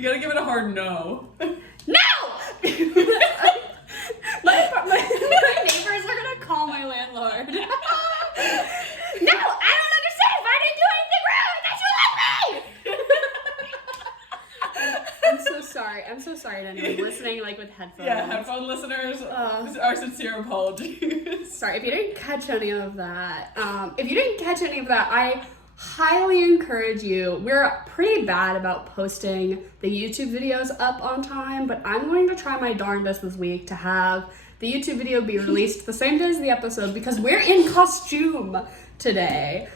You gotta give it a hard no. No! my neighbors are gonna call my landlord. No, I don't understand. If I didn't do anything wrong, that's you like me. I'm so sorry to anyone listening, like with headphones. Yeah, headphone listeners, our sincere apologies. Sorry if you didn't catch any of that. I highly encourage you. We're pretty bad about posting the YouTube videos up on time, but I'm going to try my darndest this week to have the YouTube video be released the same day as the episode because we're in costume today.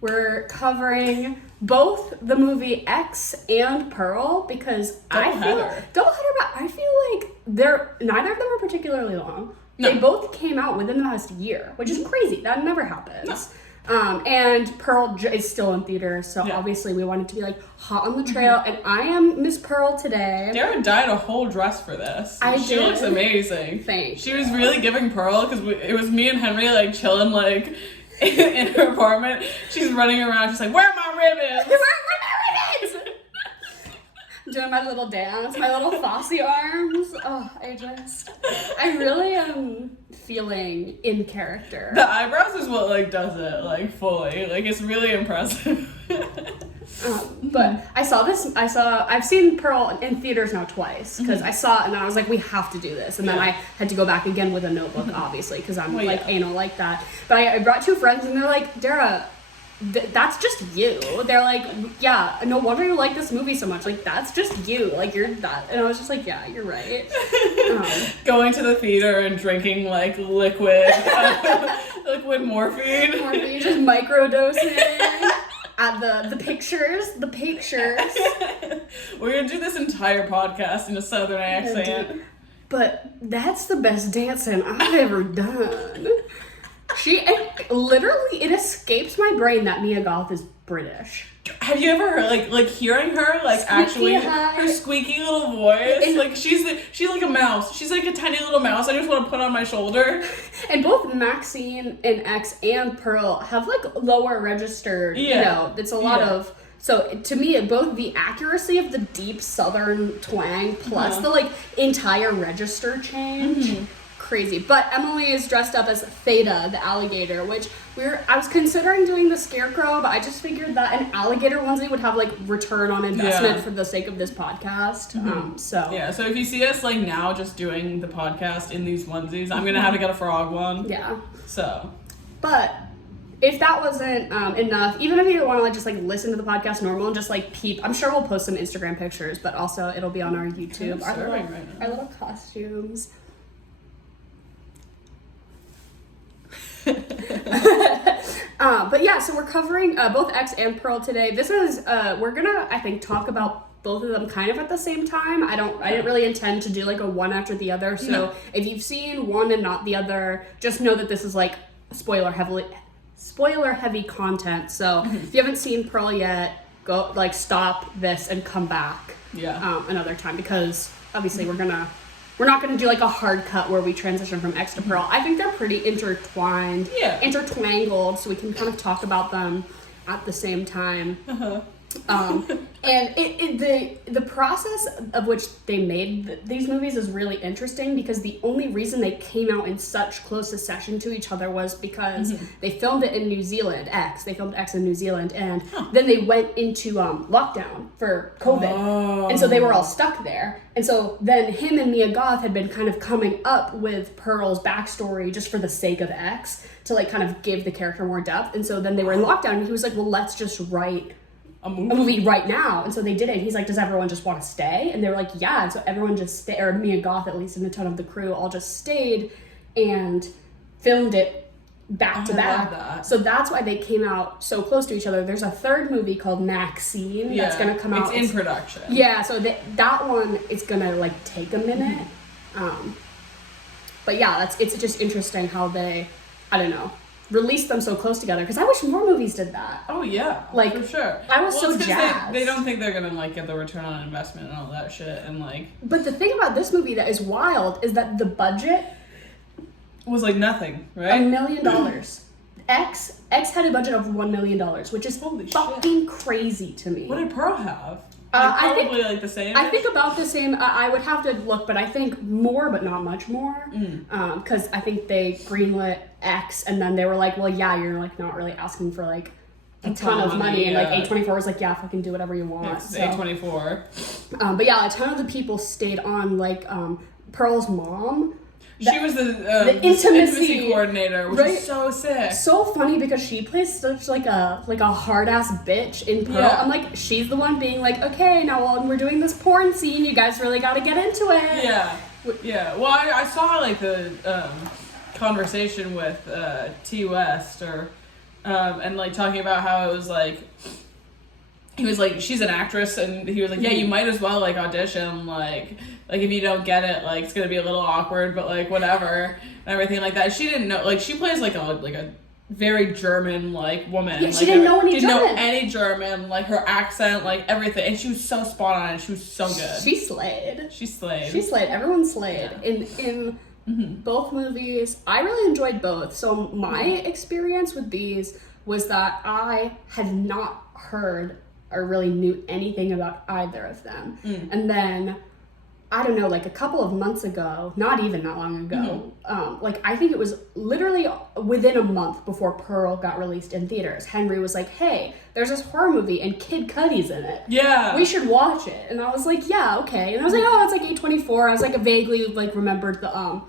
We're covering both the movie X and Pearl because double header, but I feel like neither of them are particularly long. No. They both came out within the last year, which is crazy. That never happens. No. And Pearl is still in theaters, so obviously we wanted to be like hot on the trail, and I am Miss Pearl today. Dara dyed a whole dress for this. She looks amazing. Thanks. She was really giving Pearl, because it was me and Henry like chilling like in her apartment. She's running around, she's like, where are my ribbons? Where are my ribbons? Doing my little dance, my little Fosse arms. Oh, I really am feeling in character. The eyebrows is what like does it like fully. Like it's really impressive. But I've seen Pearl in theaters now twice because I saw it and I was like, we have to do this, and then I had to go back again with a notebook, obviously, because I'm anal like that. But I brought two friends and they're like, Dara, that's just you. They're like, yeah, no wonder you like this movie so much. Like, that's just you. Like, you're that. And I was just like, yeah, you're right. Going to the theater and drinking, like, liquid morphine. Just microdosing at the pictures. We're going to do this entire podcast in a southern accent. But that's the best dancing I've ever done. It escapes my brain that Mia Goth is British. Have you ever heard, like hearing her, like, actually, her squeaky little voice? Like, she's like a mouse. She's like a tiny little mouse I just want to put on my shoulder. And both Maxine in X and Pearl have, like, lower registered, it's a lot of... So, to me, both the accuracy of the deep southern twang plus the, like, entire register change... Crazy. But Emily is dressed up as Theta, the alligator, which I was considering doing the scarecrow, but I just figured that an alligator onesie would have like return on investment for the sake of this podcast. So if you see us like now just doing the podcast in these onesies, I'm gonna have to get a frog one. Yeah. So. But if that wasn't enough, even if you want to like just like listen to the podcast normal and just like peep, I'm sure we'll post some Instagram pictures, but also it'll be on our YouTube. Our little costumes. But yeah, so we're covering both X and Pearl today. This is we're gonna, I think, talk about both of them kind of at the same time. I didn't really intend to do like a one after the other. So if you've seen one and not the other, just know that this is like spoiler heavy content. So if you haven't seen Pearl yet, go like stop this and come back another time, because obviously we're not going to do like a hard cut where we transition from X to Pearl. I think they're pretty intertwined, intertwangled, so we can kind of talk about them at the same time. And the process of which they made these movies is really interesting, because the only reason they came out in such close succession to each other was because they filmed it in New Zealand. They filmed X in New Zealand, and then they went into lockdown for COVID, and so they were all stuck there. And so then him and Mia Goth had been kind of coming up with Pearl's backstory just for the sake of X, to like kind of give the character more depth. And so then they were in lockdown, and he was like, well, let's just write a movie right now. And so they did it. And he's like, does everyone just want to stay? And they were like, yeah. And so everyone just stayed, or Mia Goth at least, and a ton of the crew all just stayed and filmed it back to back. So that's why they came out so close to each other. There's a third movie called Maxine that's going to come out. It's in production. Yeah, so that one is going to like take a minute. But yeah, it's just interesting how they, I don't know, release them so close together, because I wish more movies did that. Oh yeah, like for sure. I was so jazzed. They don't think they're gonna like get the return on investment and all that shit, and like. But the thing about this movie that is wild is that the budget was like nothing, right? $1 million. X had a budget of $1 million, which is fucking crazy to me. What did Pearl have? Probably I think, like the same. I think about the same. I would have to look, but I think more, but not much more. Because I think they greenlit X, and then they were like, well, yeah, you're like not really asking for like a ton of money, and like A24 was like, yeah, fucking do whatever you want. It's A24. But yeah, a ton of the people stayed on, like Pearl's mom. She was the intimacy coordinator, which is so sick. So funny because she plays such like a hard ass bitch in Pearl. Yeah. I'm like, she's the one being like, okay, now while we're doing this porn scene, you guys really got to get into it. Yeah, yeah. Well, I saw like the conversation with T West and like talking about how it was like. He was like, she's an actress, and he was like, yeah, you might as well like audition, like if you don't get it, like it's gonna be a little awkward, but like whatever and everything like that. She didn't know, like she plays like a very German like woman. Yeah, like, she didn't know any German, like her accent, like everything, and she was so spot on, and she was so good. She slayed. Everyone slayed in both movies. I really enjoyed both. So my experience with these was that I had not heard or really knew anything about either of them. And then, I don't know, like a couple of months ago, not even that long ago, like I think it was literally within a month before Pearl got released in theaters, Henry was like, hey, there's this horror movie and Kid Cudi's in it. Yeah. We should watch it. And I was like, yeah, okay. And I was like, oh, it's like A24. I was like, vaguely like remembered the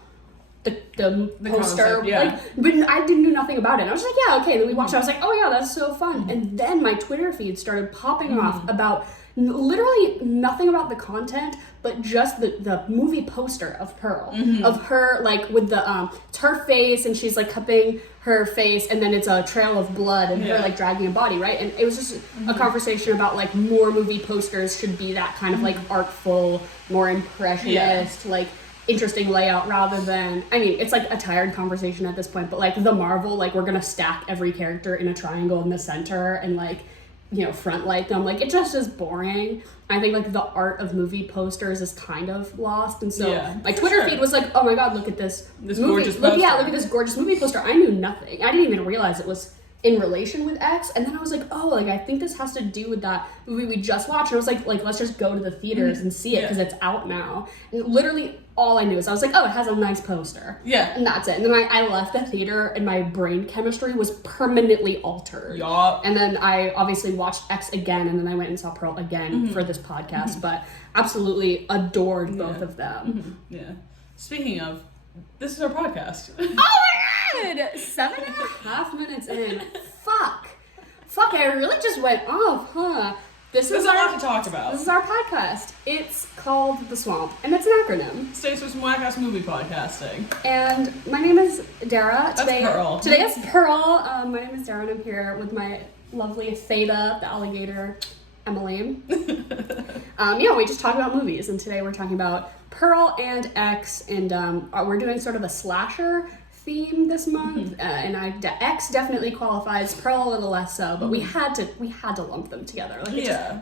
poster, concept, yeah. like, but I didn't know nothing about it. And I was like, yeah, okay. Then we watched it. I was like, oh yeah, that's so fun. And then my Twitter feed started popping off about literally nothing about the content, but just the movie poster of Pearl, of her like with the it's her face, and she's like cupping her face, and then it's a trail of blood and her like dragging a body, right? And it was just a conversation about like more movie posters should be that kind of like artful, more impressionist, like interesting layout rather than, I mean, it's like a tired conversation at this point, but like the Marvel, like we're gonna stack every character in a triangle in the center and like, you know, front light them, like it just is boring. I think like the art of movie posters is kind of lost, and so my Twitter feed was like, oh my god, look at this movie, gorgeous poster. look at this gorgeous movie poster. I knew nothing. I didn't even realize it was in relation with X, and then I was like, oh, like I think this has to do with that movie we just watched. And I was like let's just go to the theaters and see it because it's out now. And literally all I knew is I was like, oh, it has a nice poster. Yeah. And that's it. And then I left the theater and my brain chemistry was permanently altered. Yup. And then I obviously watched X again, and then I went and saw Pearl again for this podcast, but absolutely adored both of them. Yeah. Speaking of, this is our podcast. Oh my god! 7.5 minutes in. Fuck, I really just went off, huh? This is a lot to talk about. This is our podcast. It's called The SWAAMP, and it's an acronym. Stands for some whack-ass movie podcasting. And my name is Dara. That's Pearl. Today is Pearl. My name is Dara, and I'm here with my lovely Theta, the alligator, Emily. We just talk about movies, and today we're talking about Pearl and X, and we're doing sort of a slasher theme this month, and X definitely qualifies, Pearl a little less so, but we had to lump them together. Like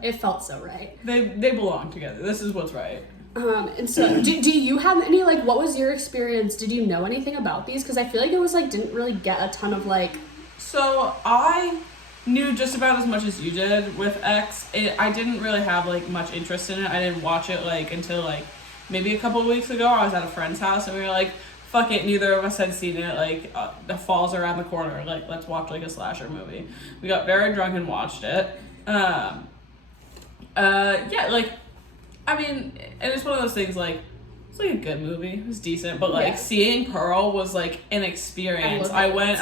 it felt so right. They belong together. This is what's right. And so do you have any, like, what was your experience? Did you know anything about these? Because I feel like it was like didn't really get a ton of like. So I knew just about as much as you did with X. I didn't really have like much interest in it. I didn't watch it like until like maybe a couple of weeks ago. I was at a friend's house and we were like, fuck it, neither of us had seen it, like, the fall's around the corner, like, let's watch, like, a slasher movie. We got very drunk and watched it. Like, I mean, and it's one of those things, like, it's, like, a good movie, it was decent, but, like, seeing Pearl was, like, an experience. I went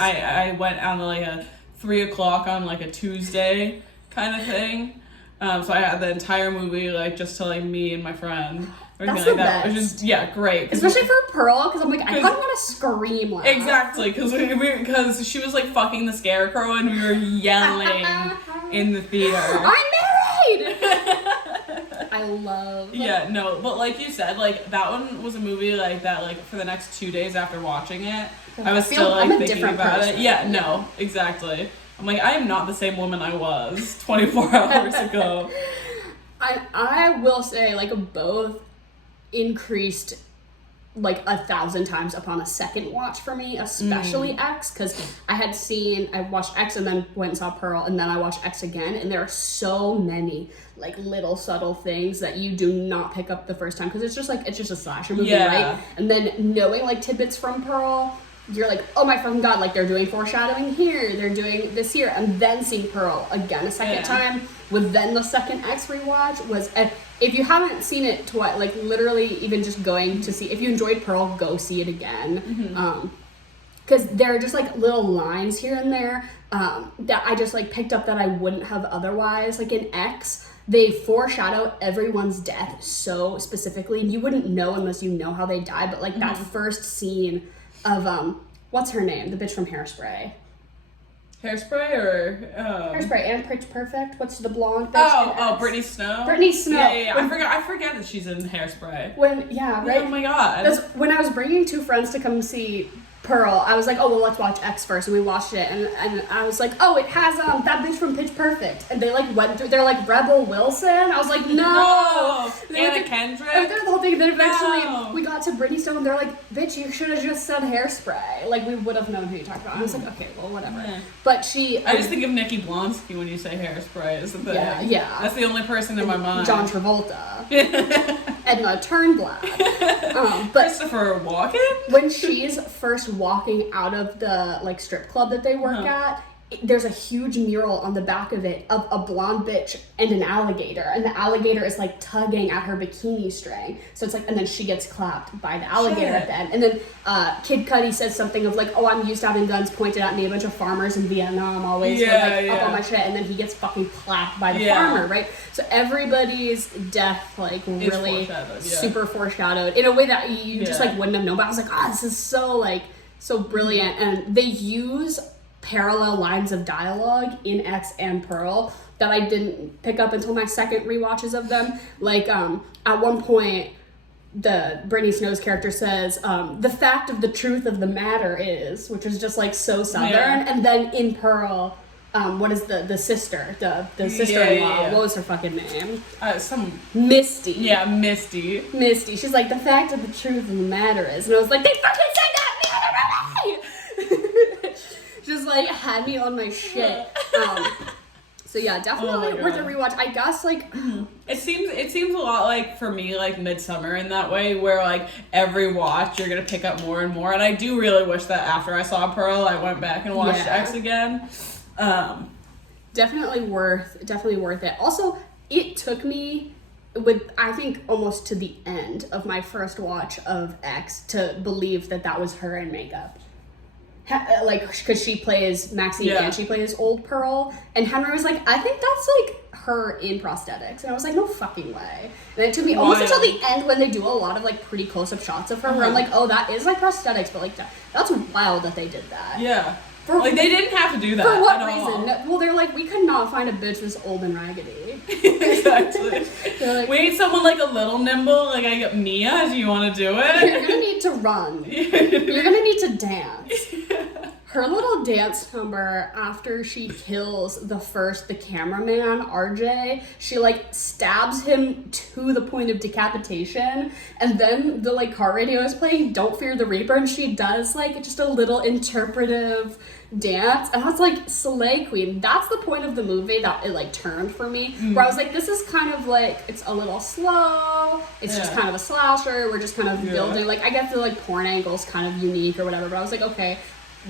on, like, a 3 o'clock on, like, a Tuesday kind of thing, so I had the entire movie, like, just to, like, me and my friend. That's the best. Which is, great. Especially for Pearl, because I'm like, I kind of want to scream loud. Exactly, because she was like fucking the scarecrow and we were yelling in the theater. I'm married! I love. Yeah, no, but like you said, like that one was a movie like that, like for the next 2 days after watching it, I was still like thinking about it. Yeah, no, exactly. I'm like, I am not the same woman I was 24 hours ago. I will say, like, both increased like 1,000 times upon a second watch for me, especially X, because I watched X and then went and saw Pearl, and then I watched X again, and there are so many like little subtle things that you do not pick up the first time, because it's just a slasher movie, right? And then knowing like tidbits from Pearl, you're like, oh my fucking god, like they're doing foreshadowing here, they're doing this here, and then seeing Pearl again a second time with then the second X rewatch was, if you haven't seen it twice, like literally even just going to see, if you enjoyed Pearl, go see it again. Because there are just like little lines here and there that I just like picked up that I wouldn't have otherwise. Like in X, they foreshadow everyone's death so specifically, and you wouldn't know unless you know how they die, but like that first scene of what's her name, the bitch from Hairspray Hairspray and Pitch Perfect. What's the blonde bitch? Brittany Snow. Yeah. I forget that she's in Hairspray. Right. Oh my god. That's when I was bringing two friends to come see Pearl, I was like, oh, well, let's watch X first, and we watched it, and I was like, oh, it has that bitch from Pitch Perfect, and they like went through, they're like Rebel Wilson. I was like, no. Anna Kendrick. I did the whole thing, and then eventually we got to Britney Stone, and they're like, bitch, you should have just said Hairspray. Like, we would have known who you talked about. I was like, okay, well, whatever. Yeah. But I just think of Nikki Blonsky when you say Hairspray is the thing. Yeah. That's the only person in my mind. John Travolta. Edna Turnblad. But Christopher Walken? When she's first walking out of the like strip club that they work at, there's a huge mural on the back of it of a blonde bitch and an alligator, and the alligator is like tugging at her bikini string, so it's like, and then she gets clapped by the alligator at the end, and then Kid Cudi says something of like, oh, I'm used to having guns pointed at me, a bunch of farmers in Vietnam always up on my shit, and then he gets fucking clapped by the farmer, right? So everybody's death like really super foreshadowed in a way that you just like wouldn't have known, but I was like, this is so brilliant, and they use parallel lines of dialogue in X and Pearl that I didn't pick up until my second rewatches of them. Like, at one point, the Brittany Snow's character says, the fact of the truth of the matter is, which is just like so Southern, and then in Pearl, what is the sister, the sister-in-law, what was her fucking name? Misty. Yeah, Misty. She's like, the fact of the truth of the matter is, and I was like, they fucking said that the other way! Just like had me on my shit. So yeah, definitely worth a rewatch. I guess like it seems a lot like for me like Midsummer in that way, where like every watch you're gonna pick up more and more. And I do really wish that after I saw Pearl, I went back and watched X again. Definitely worth it. Also, it took me I think almost to the end of my first watch of X to believe that was her in makeup. Like, because she plays Maxine and she plays old Pearl, and Henry was like, I think that's like her in prosthetics, and I was like, no fucking way. And it took me almost until the end when they do a lot of like pretty close-up shots of her where I'm like, oh, that is like prosthetics, but like that's wild that they did that. Like, they didn't have to do that. For what reason? Well, they're like, we could not find a bitch this old and raggedy. Exactly. Like, we need someone like a little nimble, like I got Mia. Do you want to do it? You're gonna need to run. You're gonna need to dance. Her little dance number after she kills the cameraman, RJ, she like stabs him to the point of decapitation, and then the like car radio is playing Don't Fear the Reaper, and she does like just a little interpretive dance, and I was like, slay queen. That's the point of the movie that it like turned for me, where I was like, this is kind of like, it's a little slow, it's just kind of a slasher, we're just kind of building, like I get the like porn angle's kind of unique or whatever, but I was like, okay.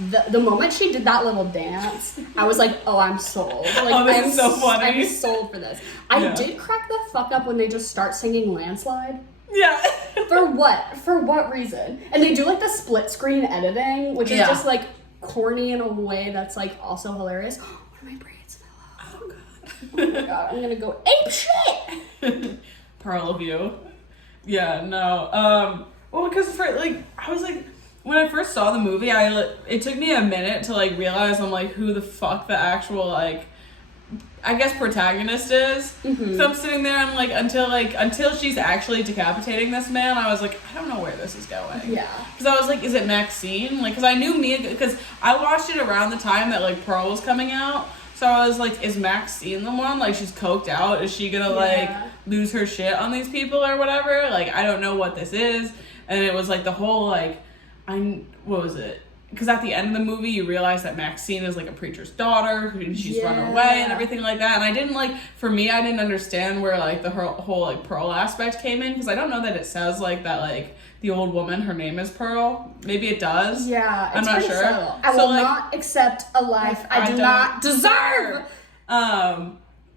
The moment she did that little dance, I was like, oh, I'm sold. Like, this is so funny. I'm sold for this. I did crack the fuck up when they just start singing Landslide. Yeah. For what? For what reason? And they do like the split screen editing, which is just like corny in a way that's like also hilarious. One of my braids fell out. Oh my god, I'm gonna go ape shit! Pearl of you. Yeah, no. Well, because for like, I was like, when I first saw the movie, it took me a minute to like realize I'm like, who the fuck the actual like, I guess protagonist is. So I'm sitting there, I'm like, until she's actually decapitating this man, I was like, I don't know where this is going. Yeah. Because I was like, is it Maxine? Like, because I knew Mia, because I watched it around the time that like Pearl was coming out. So I was like, is Maxine the one? Like, she's coked out. Is she gonna like lose her shit on these people or whatever? Like, I don't know what this is. And it was like the whole like, what was it? Because at the end of the movie, you realize that Maxine is like a preacher's daughter, and she's run away and everything like that. And I didn't like, for me, I didn't understand where like the whole like Pearl aspect came in, because I don't know that it says like that like the old woman, her name is Pearl. Maybe it does. Yeah, I'm not sure. I will not accept a life I do not deserve.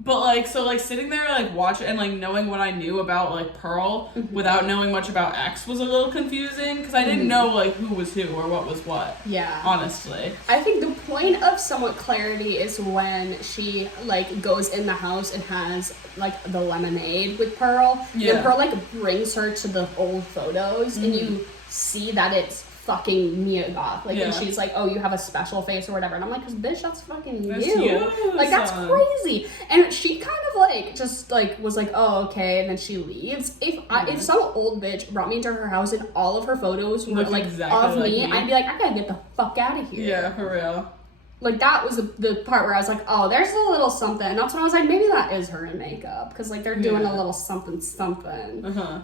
But like, so like sitting there like watching and like knowing what I knew about like Pearl without knowing much about X was a little confusing, because I didn't know like who was who or what was what. Yeah. Honestly. I think the point of somewhat clarity is when she like goes in the house and has like the lemonade with Pearl. Yeah. And Pearl like brings her to the old photos and you see that it's fucking Mia Goth. Like, and she's like, oh, you have a special face or whatever. And I'm like, 'cause bitch, that's fucking you. Like, that's crazy. And she kind of like, just like, was like, oh, okay. And then she leaves. If some old bitch brought me into her house and all of her photos were like of me, I'd be like, I gotta get the fuck out of here. Yeah, for real. Like, that was the part where I was like, oh, there's a little something. And that's when I was like, maybe that is her in makeup. Because, like, they're doing a little something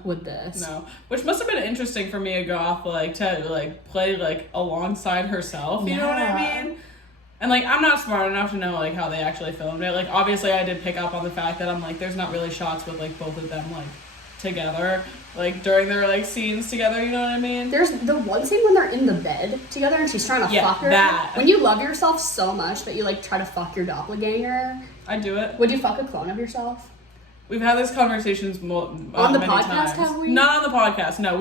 with this. No. Which must have been interesting for Mia Goth, like, to, like, play, like, alongside herself. You know what I mean? And, like, I'm not smart enough to know, like, how they actually filmed it. Like, obviously, I did pick up on the fact that I'm like, there's not really shots with, like, both of them, like, together. Like, during their, like, scenes together, you know what I mean? There's the one scene when they're in the bed together and she's trying to fuck her. That. When you love yourself so much that you, like, try to fuck your doppelganger. I do it. Would you fuck a clone of yourself? We've had these conversations on the many podcast, times. have we? Not on the podcast, no.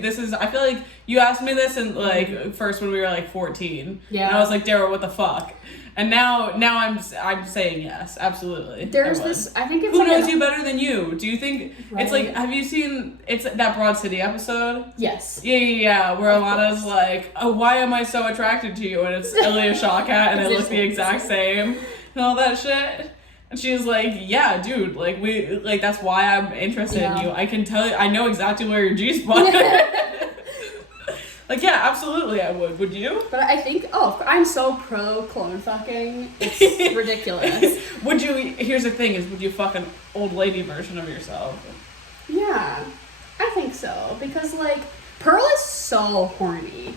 This is, I feel like you asked me this in, like, first when we were, like, 14. Yeah. And I was like, Dara, what the fuck? And now I'm saying yes, absolutely. There's this, I think it's Who like knows you better than you? Do you think, it's like, Right. have you seen, it's that Broad City episode? Yes. Yeah, where Alana's like, oh, why am I so attracted to you? And it's Ilya Shawkat and they look the exact same and all that shit. And she's like, yeah, dude, like, that's why I'm interested in you. I can tell you, I know exactly where your G-spot is. Like, yeah, absolutely I would. Would you? But I think, I'm so pro clone fucking. It's ridiculous. Would you, here's the thing is, would you fuck an old lady version of yourself? Yeah, I think so. Because, like, Pearl is so horny.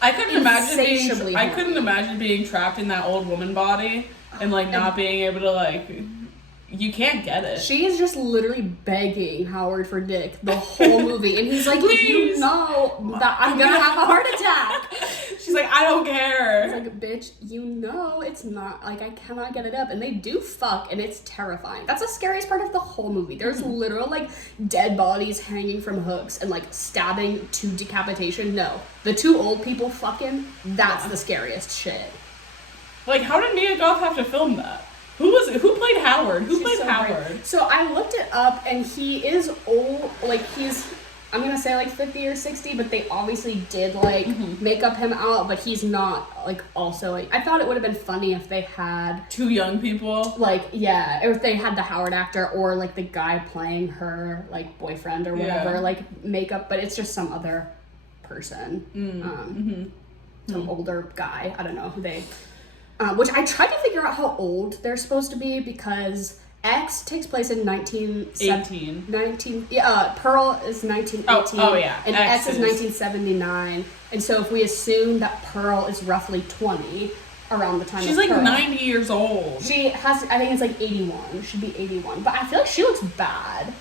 I couldn't insatiably imagine being trapped in that old woman body and, like, not being able to, like, you can't get it. She is just literally begging Howard for dick the whole movie. And he's like, Please. you know that I'm gonna have a heart attack. She's like, I don't care. He's like, bitch, you know it's not, like, I cannot get it up. And they do fuck, and it's terrifying. That's the scariest part of the whole movie. There's literal, like, dead bodies hanging from hooks and, like, stabbing to decapitation. No. The two old people fucking, that's the scariest shit. Like, how did Mia Goth have to film that? Who played Howard? Who played Howard? Great. So I looked it up, and he is old. Like, I'm gonna say like 50 or 60, but they obviously did like make up him out, but he's not like also like. I thought it would have been funny if they had two young people. Like, yeah, if they had the Howard actor or like the guy playing her like boyfriend or whatever, like makeup, but it's just some other person, some older guy. I don't know who they. Which I tried to figure out how old they're supposed to be because X takes place in 1918. Pearl is 1918. Oh yeah. And X is 1979. And so if we assume that Pearl is roughly 20 around the time she's of like Pearl, 90 years old. She has, I think it's like 81. Should be 81. But I feel like she looks bad.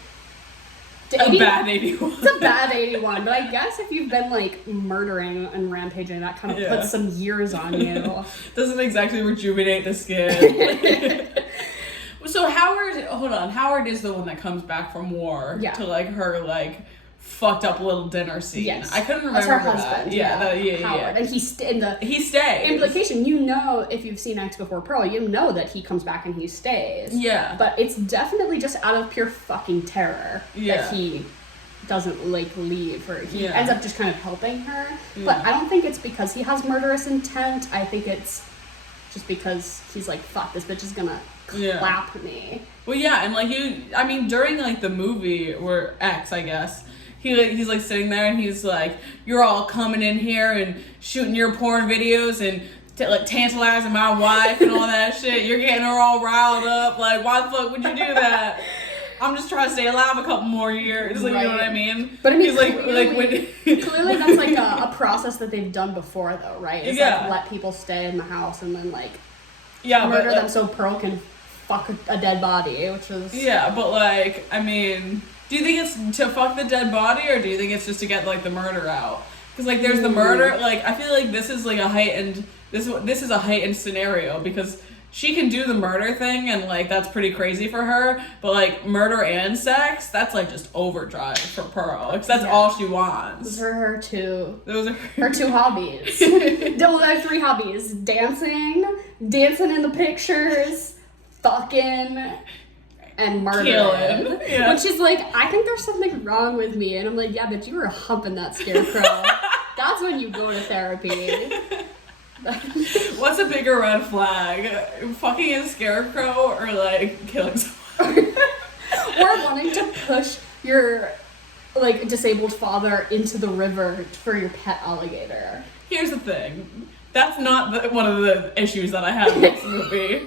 Bad 81. It's a bad 81, but I guess if you've been like murdering and rampaging, that kind of puts some years on you. Doesn't exactly rejuvenate the skin. So Howard is the one that comes back from war to like her like fucked up little dinner scene. Yes. I couldn't remember That's her husband. Yeah. Howard. And he stays. Implication, you know, if you've seen X before Pearl, you know that he comes back and he stays. Yeah. But it's definitely just out of pure fucking terror that he doesn't like leave, or he ends up just kind of helping her. But I don't think it's because he has murderous intent. I think it's just because he's like, fuck, this bitch is gonna clap me. Well, yeah, and like during like the movie or X, I guess. He's like sitting there and he's like, you're all coming in here and shooting your porn videos and like tantalizing my wife and all that shit. You're getting her all riled up. Like, why the fuck would you do that? I'm just trying to stay alive a couple more years. Like, you know what I mean? But I mean, he's like, clearly that's like a process that they've done before, though, right? It's yeah. like let people stay in the house and then like murder them so Pearl can fuck a dead body, which is but like, I mean, do you think it's to fuck the dead body, or do you think it's just to get like the murder out? Because like there's the murder, like I feel like this is like a heightened this is a heightened scenario because she can do the murder thing and like that's pretty crazy for her, but like murder and sex, that's like just overdrive for Pearl because that's all she wants. Those are her two. Those are her two hobbies. Don't have 3 hobbies: dancing in the pictures, fucking, and murdering. Yeah. Which is like, I think there's something wrong with me, and I'm like, yeah, but you were humping that scarecrow. That's when you go to therapy. What's a bigger red flag? Fucking a scarecrow or like killing someone? Or wanting to push your like disabled father into the river for your pet alligator. Here's the thing. That's not one of the issues that I have in this movie.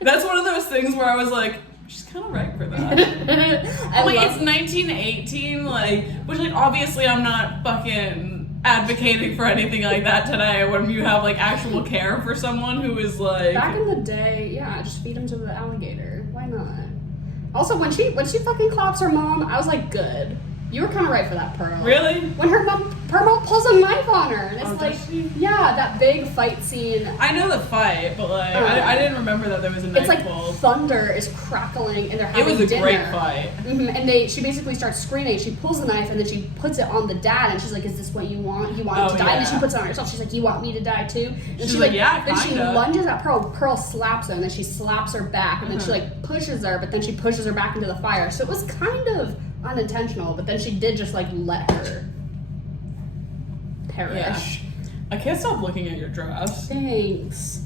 That's one of those things where I was like, she's kind of right for that. It's 1918, like, which like obviously I'm not fucking advocating for anything like that today when you have like actual care for someone who is like back in the day, yeah, just feed him to the alligator. Why not? Also, when she fucking claps her mom, I was like, good. You were kind of right for that, Pearl. Really? When her mom pulls a knife on her, and it's does she? Yeah, that big fight scene. I know the fight, but like I didn't remember that there was a knife It's like pulled. Thunder is crackling, and they're having dinner. It was a great fight. Mm-hmm. And she basically starts screaming. She pulls the knife, and then she puts it on the dad, and she's like, "Is this what you want? You want him to die?" And then she puts it on herself. She's like, "You want me to die too?" And she's like, "Yeah, Then she kinda." lunges at Pearl. Pearl slaps her, and then she slaps her back, and then she like pushes her, but then she pushes her back into the fire. So it was kind of unintentional, but then she did just like let her perish. Yeah. I can't stop looking at your dress. Thanks.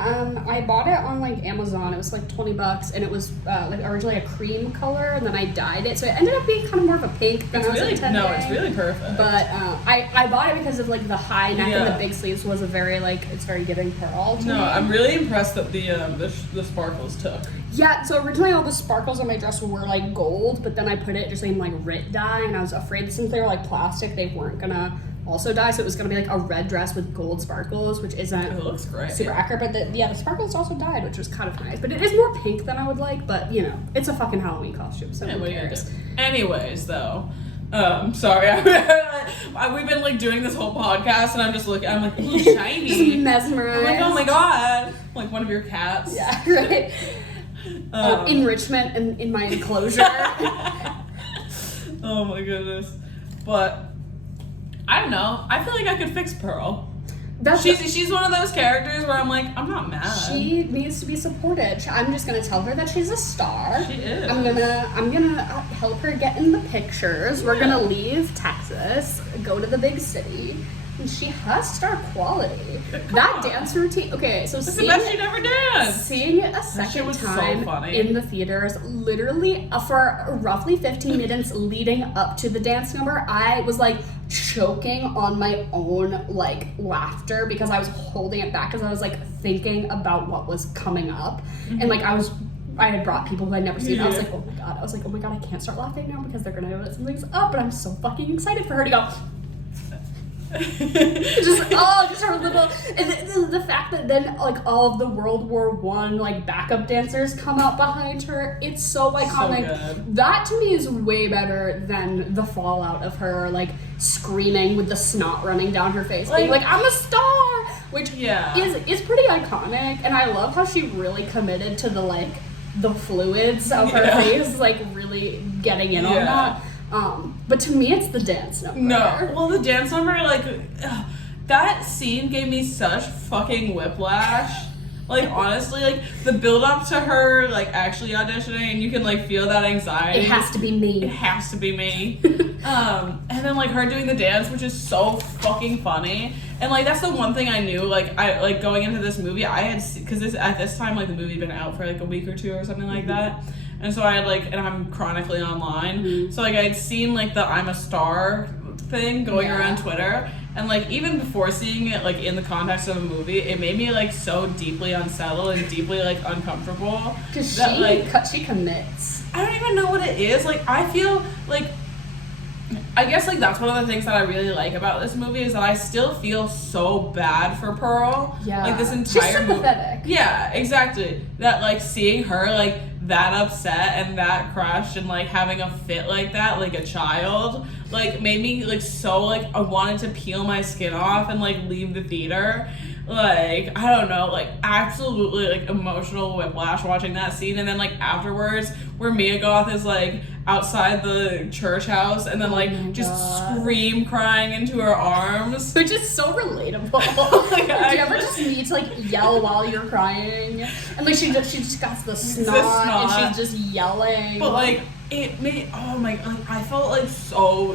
I bought it on like Amazon. It was like $20, and it was like originally a cream color, and then I dyed it, so it ended up being kind of more of a pink than I was intending. No, it's really perfect. But I bought it because of like the high neck and the big sleeves was a very like it's very giving Pearl to me. I'm really impressed that the sparkles took. Yeah, so originally all the sparkles on my dress were like gold, but then I put it just in like RIT dye, and I was afraid that since they were like plastic, they weren't gonna also dye, so it was gonna be like a red dress with gold sparkles, which isn't It looks great. super accurate, but the sparkles also dyed, which was kind of nice. But it is more pink than I would like, but you know, it's a fucking Halloween costume, so who cares? Anyways, though, sorry, we've been like doing this whole podcast, and I'm just looking, I'm like, ooh, shiny. Just mesmerized. I'm like, oh my god, like one of your cats. Yeah, right. Enrichment in my enclosure. Oh my goodness. But I don't know. I feel like I could fix Pearl. She's one of those characters where I'm like, I'm not mad. She needs to be supported. I'm just gonna tell her that she's a star. She is. I'm gonna help her get in the pictures. We're gonna leave Texas, go to the big city. And she has star quality. That dance routine. Okay, so it's the best she'd ever danced. Seeing it a second time so in the theaters, literally for roughly 15 minutes leading up to the dance number, I was like choking on my own like laughter because I was holding it back because I was like thinking about what was coming up, and like I had brought people who I'd never seen. I was like, oh my god, I can't start laughing now because they're gonna know that something's up, and I'm so fucking excited for her to go. just her little, and the fact that then like all of the World War I like backup dancers come out behind her, it's so iconic. So that to me is way better than the fallout of her like screaming with the snot running down her face, being like, I'm a star, which is pretty iconic. And I love how she really committed to the fluids of her face, like really getting in on that. But to me, it's the dance number. No, well, the dance number, like, that scene gave me such fucking whiplash. Like, honestly, like, the build-up to her, like, actually auditioning, and you can, like, feel that anxiety. It has to be me. It has to be me. And then, like, her doing the dance, which is so fucking funny. And, like, that's the one thing I knew, like, going into this movie, I had, because at this time, like, the movie had been out for, like, a week or two or something like that. And so I had, like, and I'm chronically online, so, like, I had seen, like, the I'm a star thing going around Twitter, And like even before seeing it like in the context of a movie, it made me like so deeply unsettled and deeply like uncomfortable. Because she commits. I don't even know what it is. Like I feel like, I guess like that's one of the things that I really like about this movie is that I still feel so bad for Pearl. Yeah. Like this entire She's sympathetic. Yeah, exactly. That like seeing her like that upset and that crushed and like having a fit like that, like a child, like made me like so like I wanted to peel my skin off and like leave the theater. Like, I don't know, like absolutely like emotional whiplash watching that scene. And then like afterwards where Mia Goth is like outside the church house and then like just scream crying into her arms. Which is so relatable. Like, do you ever just need to like yell while you're crying? And like she just got the snot and she's just yelling. But like it made, oh my, like I felt like so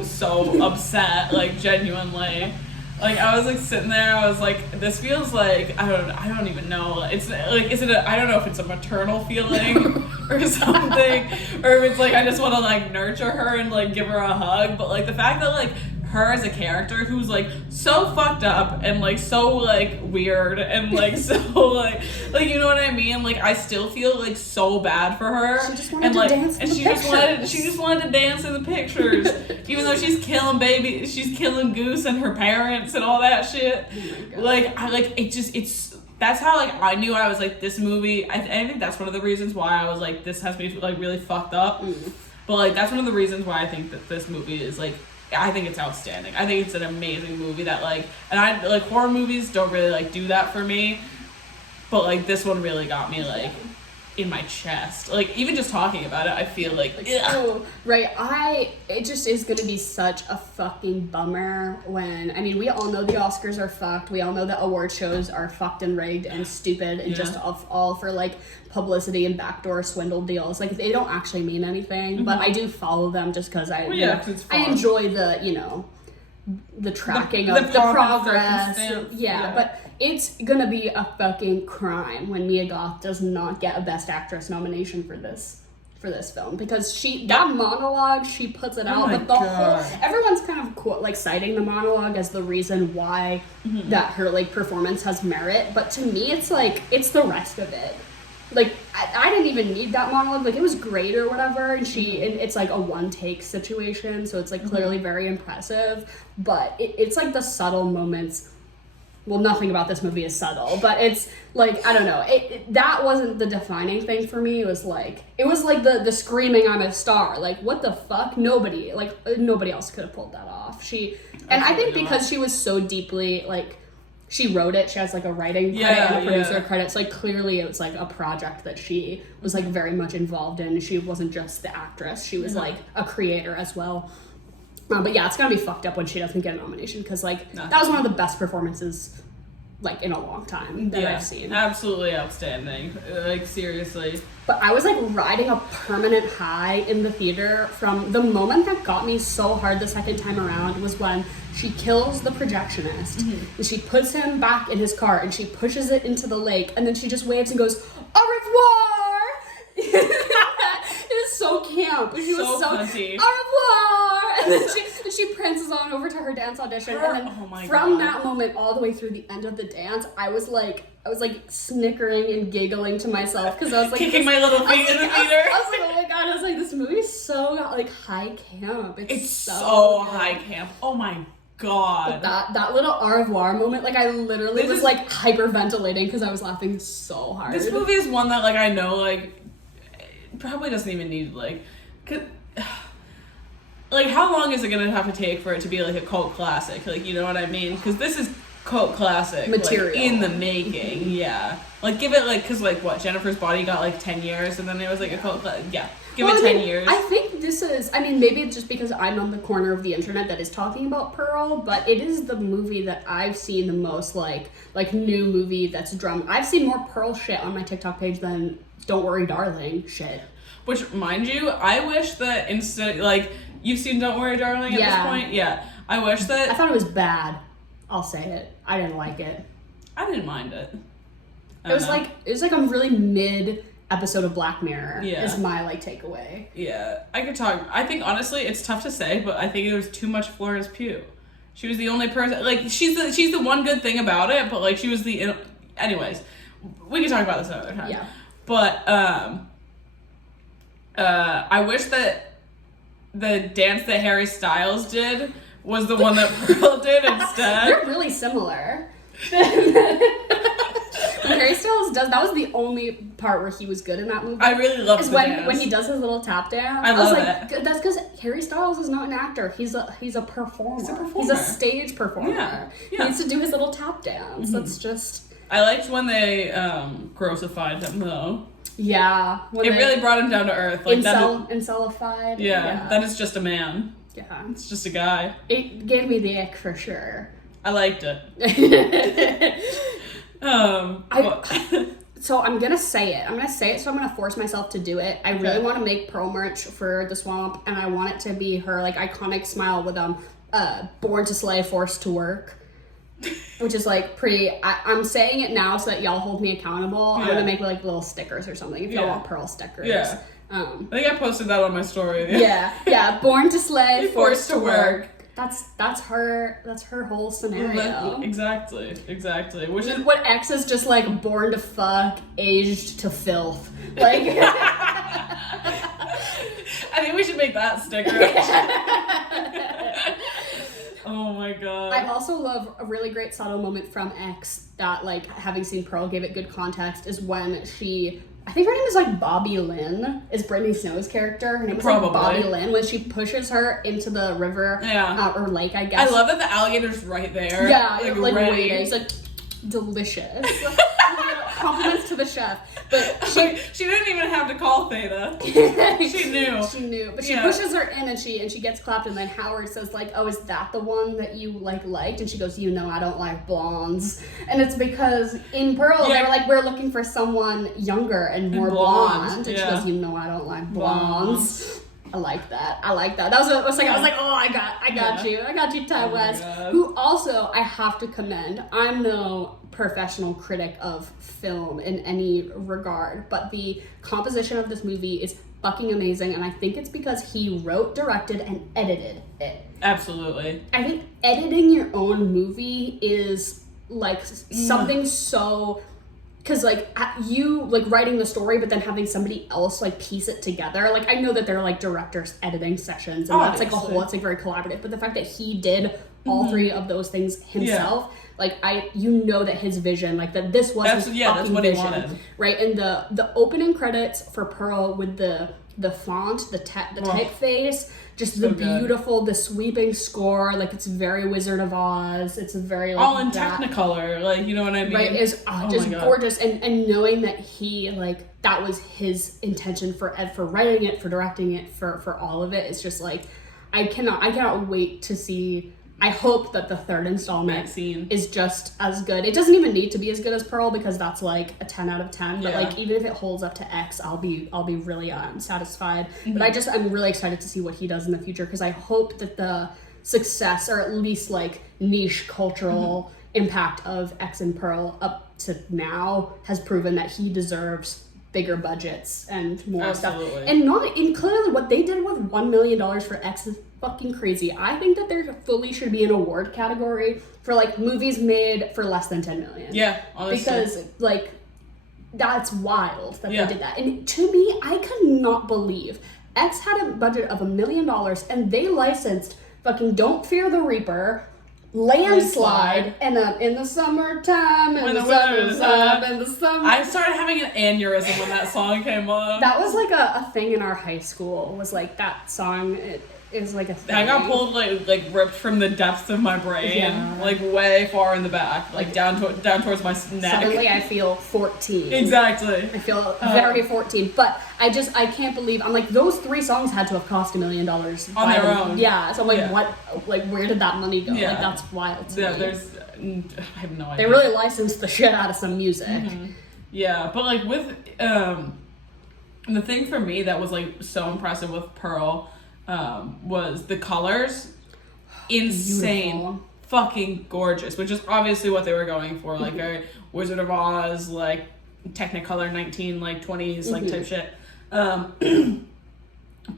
upset, like genuinely. Like I was like sitting there, I was like, this feels like I don't even know. It's like, I don't know if it's a maternal feeling or something, or if it's like I just want to like nurture her and like give her a hug. But like the fact that like her as a character who's like so fucked up and like so like weird and like so like you know what I mean? Like I still feel like so bad for her. She just wanted to dance in the pictures. She just wanted to dance in the pictures, even though she's killing Goose and her parents and all that shit. Oh Like it's that's how like I knew I was like this movie. I think that's one of the reasons why I was like this has me like really fucked up. But like that's one of the reasons why I think that this movie is like. I think it's outstanding. I think it's an amazing movie that like, and I like horror movies don't really like do that for me, but like this one really got me like in my chest. Like even just talking about it, I feel like oh, right. It just is gonna be such a fucking bummer when, I mean, we all know the Oscars are fucked. We all know that award shows are fucked and rigged and stupid and just all for like publicity and backdoor swindle deals. Like they don't actually mean anything, but I do follow them just because I enjoy the, you know, the tracking of the progress. Yeah, but it's gonna be a fucking crime when Mia Goth does not get a Best Actress nomination for this film, because that monologue, she puts it out, but the whole, everyone's kind of like citing the monologue as the reason why that her like performance has merit, but to me it's like it's the rest of it. Like I didn't even need that monologue. Like it was great or whatever, and it's like a one take situation, so it's like clearly very impressive. But it's like the subtle moments. Well, nothing about this movie is subtle, but it's like I don't know. That wasn't the defining thing for me. It was like the screaming "I'm a star." Like what the fuck? Nobody else could have pulled that off. I think because she was so deeply like. She wrote it. She has like a writing credit and a producer credit. So like clearly it was like a project that she was like very much involved in. She wasn't just the actress. She was like a creator as well. But yeah, it's gonna be fucked up when she doesn't get a nomination because like that was one of the best performances like in a long time that I've seen. Absolutely outstanding. Like seriously. But I was like riding a permanent high in the theater from the moment that got me so hard the second time around was when she kills the projectionist and she puts him back in his car and she pushes it into the lake and then she just waves and goes, au revoir! It is so camp. She was so funny. Au revoir! And then she prances on over to her dance audition, and then from that moment all the way through the end of the dance, I was like snickering and giggling to myself because I was like kicking my little feet in the theater. I was like, oh my god! I was like, this movie is so like high camp. It's so high camp. Oh my god! But that little au revoir moment, like I literally was like hyperventilating because I was laughing so hard. This movie is one that like I know like it probably doesn't even need like. Like, how long is it gonna have to take for it to be like a cult classic? Like, you know what I mean? Because this is cult classic material like, in the making. Yeah, like give it like because like what Jennifer's Body got like 10 years and then it was like a cult classic. Yeah, give it 10 years. I think this is. I mean, maybe it's just because I'm on the corner of the internet that is talking about Pearl, but it is the movie that I've seen the most like new movie that's drum. I've seen more Pearl shit on my TikTok page than Don't Worry Darling shit. Which, mind you, I wish that instead like. You've seen Don't Worry Darling at this point? Yeah. I wish that... I thought it was bad. I'll say it. I didn't like it. I didn't mind it. It was like a really mid episode of Black Mirror is my like takeaway. Yeah. I could talk... I think honestly it's tough to say, but I think it was too much Florence Pugh. She was the only person, like, she's the one good thing about it, but, like, she was anyways, we can talk about this another time. Yeah. But, I wish that the dance that Harry Styles did was the one that Pearl did instead. They're really similar. When Harry Styles does, that was the only part where he was good in that movie. I really love the dance. When he does his little tap dance. I love it. That's because Harry Styles is not an actor. He's a performer. He's a performer. He's a stage performer. Yeah. He needs to do his little tap dance. That's just... I liked when they grossified him, though. Yeah. It really brought him down to earth. Like Incelified. Yeah, that is just a man. Yeah. It's just a guy. It gave me the ick for sure. I liked it. So I'm gonna say it. So I'm gonna force myself to do it. I really want to make Pearl merch for the Swamp, and I want it to be her like iconic smile with "Born to Slay, Forced to Work," which is like pretty. I'm saying it now so that y'all hold me accountable. I'm gonna make like little stickers or something if y'all want Pearl stickers. Yeah. I think I posted that on my story. Yeah. Born to Slay, Forced to Work. That's her whole scenario. Exactly. Which is what X is just like born to fuck, aged to filth. Like I think we should make that sticker. Oh my god. I also love a really great subtle moment from X that, like, having seen Pearl gave it good context, is when I think her name is like Bobby Lynn, is Brittany Snow's character. Her name is like Bobby Lynn, when she pushes her into the river or lake, I guess. I love that the alligator's right there. Yeah, like waiting. It's like delicious. Compliments to the chef. But she didn't even have to call Theta. She knew. But she pushes her in and she gets clapped, and then Howard says like, "Oh, is that the one that you liked?" And she goes, "You know I don't like blondes." And it's because in Pearl they were like, "We're looking for someone younger and more blonde." And she goes, "You know I don't like blondes." I like that. That was I was like, "Oh, I got you. I got you, Ty West." Who also I have to commend. I'm no professional critic of film in any regard, but the composition of this movie is fucking amazing, and I think it's because he wrote, directed, and edited it. Absolutely. I think editing your own movie is like something so... Because, like, you, like, writing the story, but then having somebody else, like, piece it together. Like, I know that there are, like, director's editing sessions, and that's, like, a whole, it's, like, very collaborative. But the fact that he did all three of those things himself, like, you know that his vision, like, that this was his fucking vision. He wanted. Right? And the opening credits for Pearl with the font, the typeface, just the beautiful, the sweeping score, like, it's very Wizard of Oz, it's very, like, all in Technicolor, like, you know what I mean? Right, is just gorgeous, and knowing that he, like, that was his intention for writing it, for directing it, for all of it, it's just, like, I cannot wait to see. I hope that the third installment is just as good. It doesn't even need to be as good as Pearl, because that's like a 10 out of 10. But like, even if it holds up to X, I'll be really satisfied. But I'm really excited to see what he does in the future, because I hope that the success, or at least like niche cultural impact of X and Pearl up to now has proven that he deserves bigger budgets and more stuff. And clearly what they did with $1 million for X is fucking crazy. I think that there fully should be an award category for like movies made for less than 10 million. Yeah, honestly. Because like, that's wild that they did that. And to me, I could not believe X had a budget of $1 million and they licensed fucking Don't Fear the Reaper, Landslide, and in the summertime, in the summer. I started having an aneurysm when that song came on. That was like a thing in our high school, was like that song. It was like a thing. I got pulled like ripped from the depths of my brain, like way far in the back, like down towards my neck. Suddenly I feel 14. Exactly. I feel very 14. But I can't believe, I'm like, those three songs had to have cost $1 million on their own. Yeah. So I'm like, what, like, where did that money go? Yeah. Like, that's wild to me. I have no idea. They really licensed the shit out of some music. Yeah, but like with the thing for me that was like so impressive with Pearl was the colors. Insane. Beautiful. Fucking gorgeous, which is obviously what they were going for, like a Wizard of Oz, like Technicolor 19, like 20s, like type shit.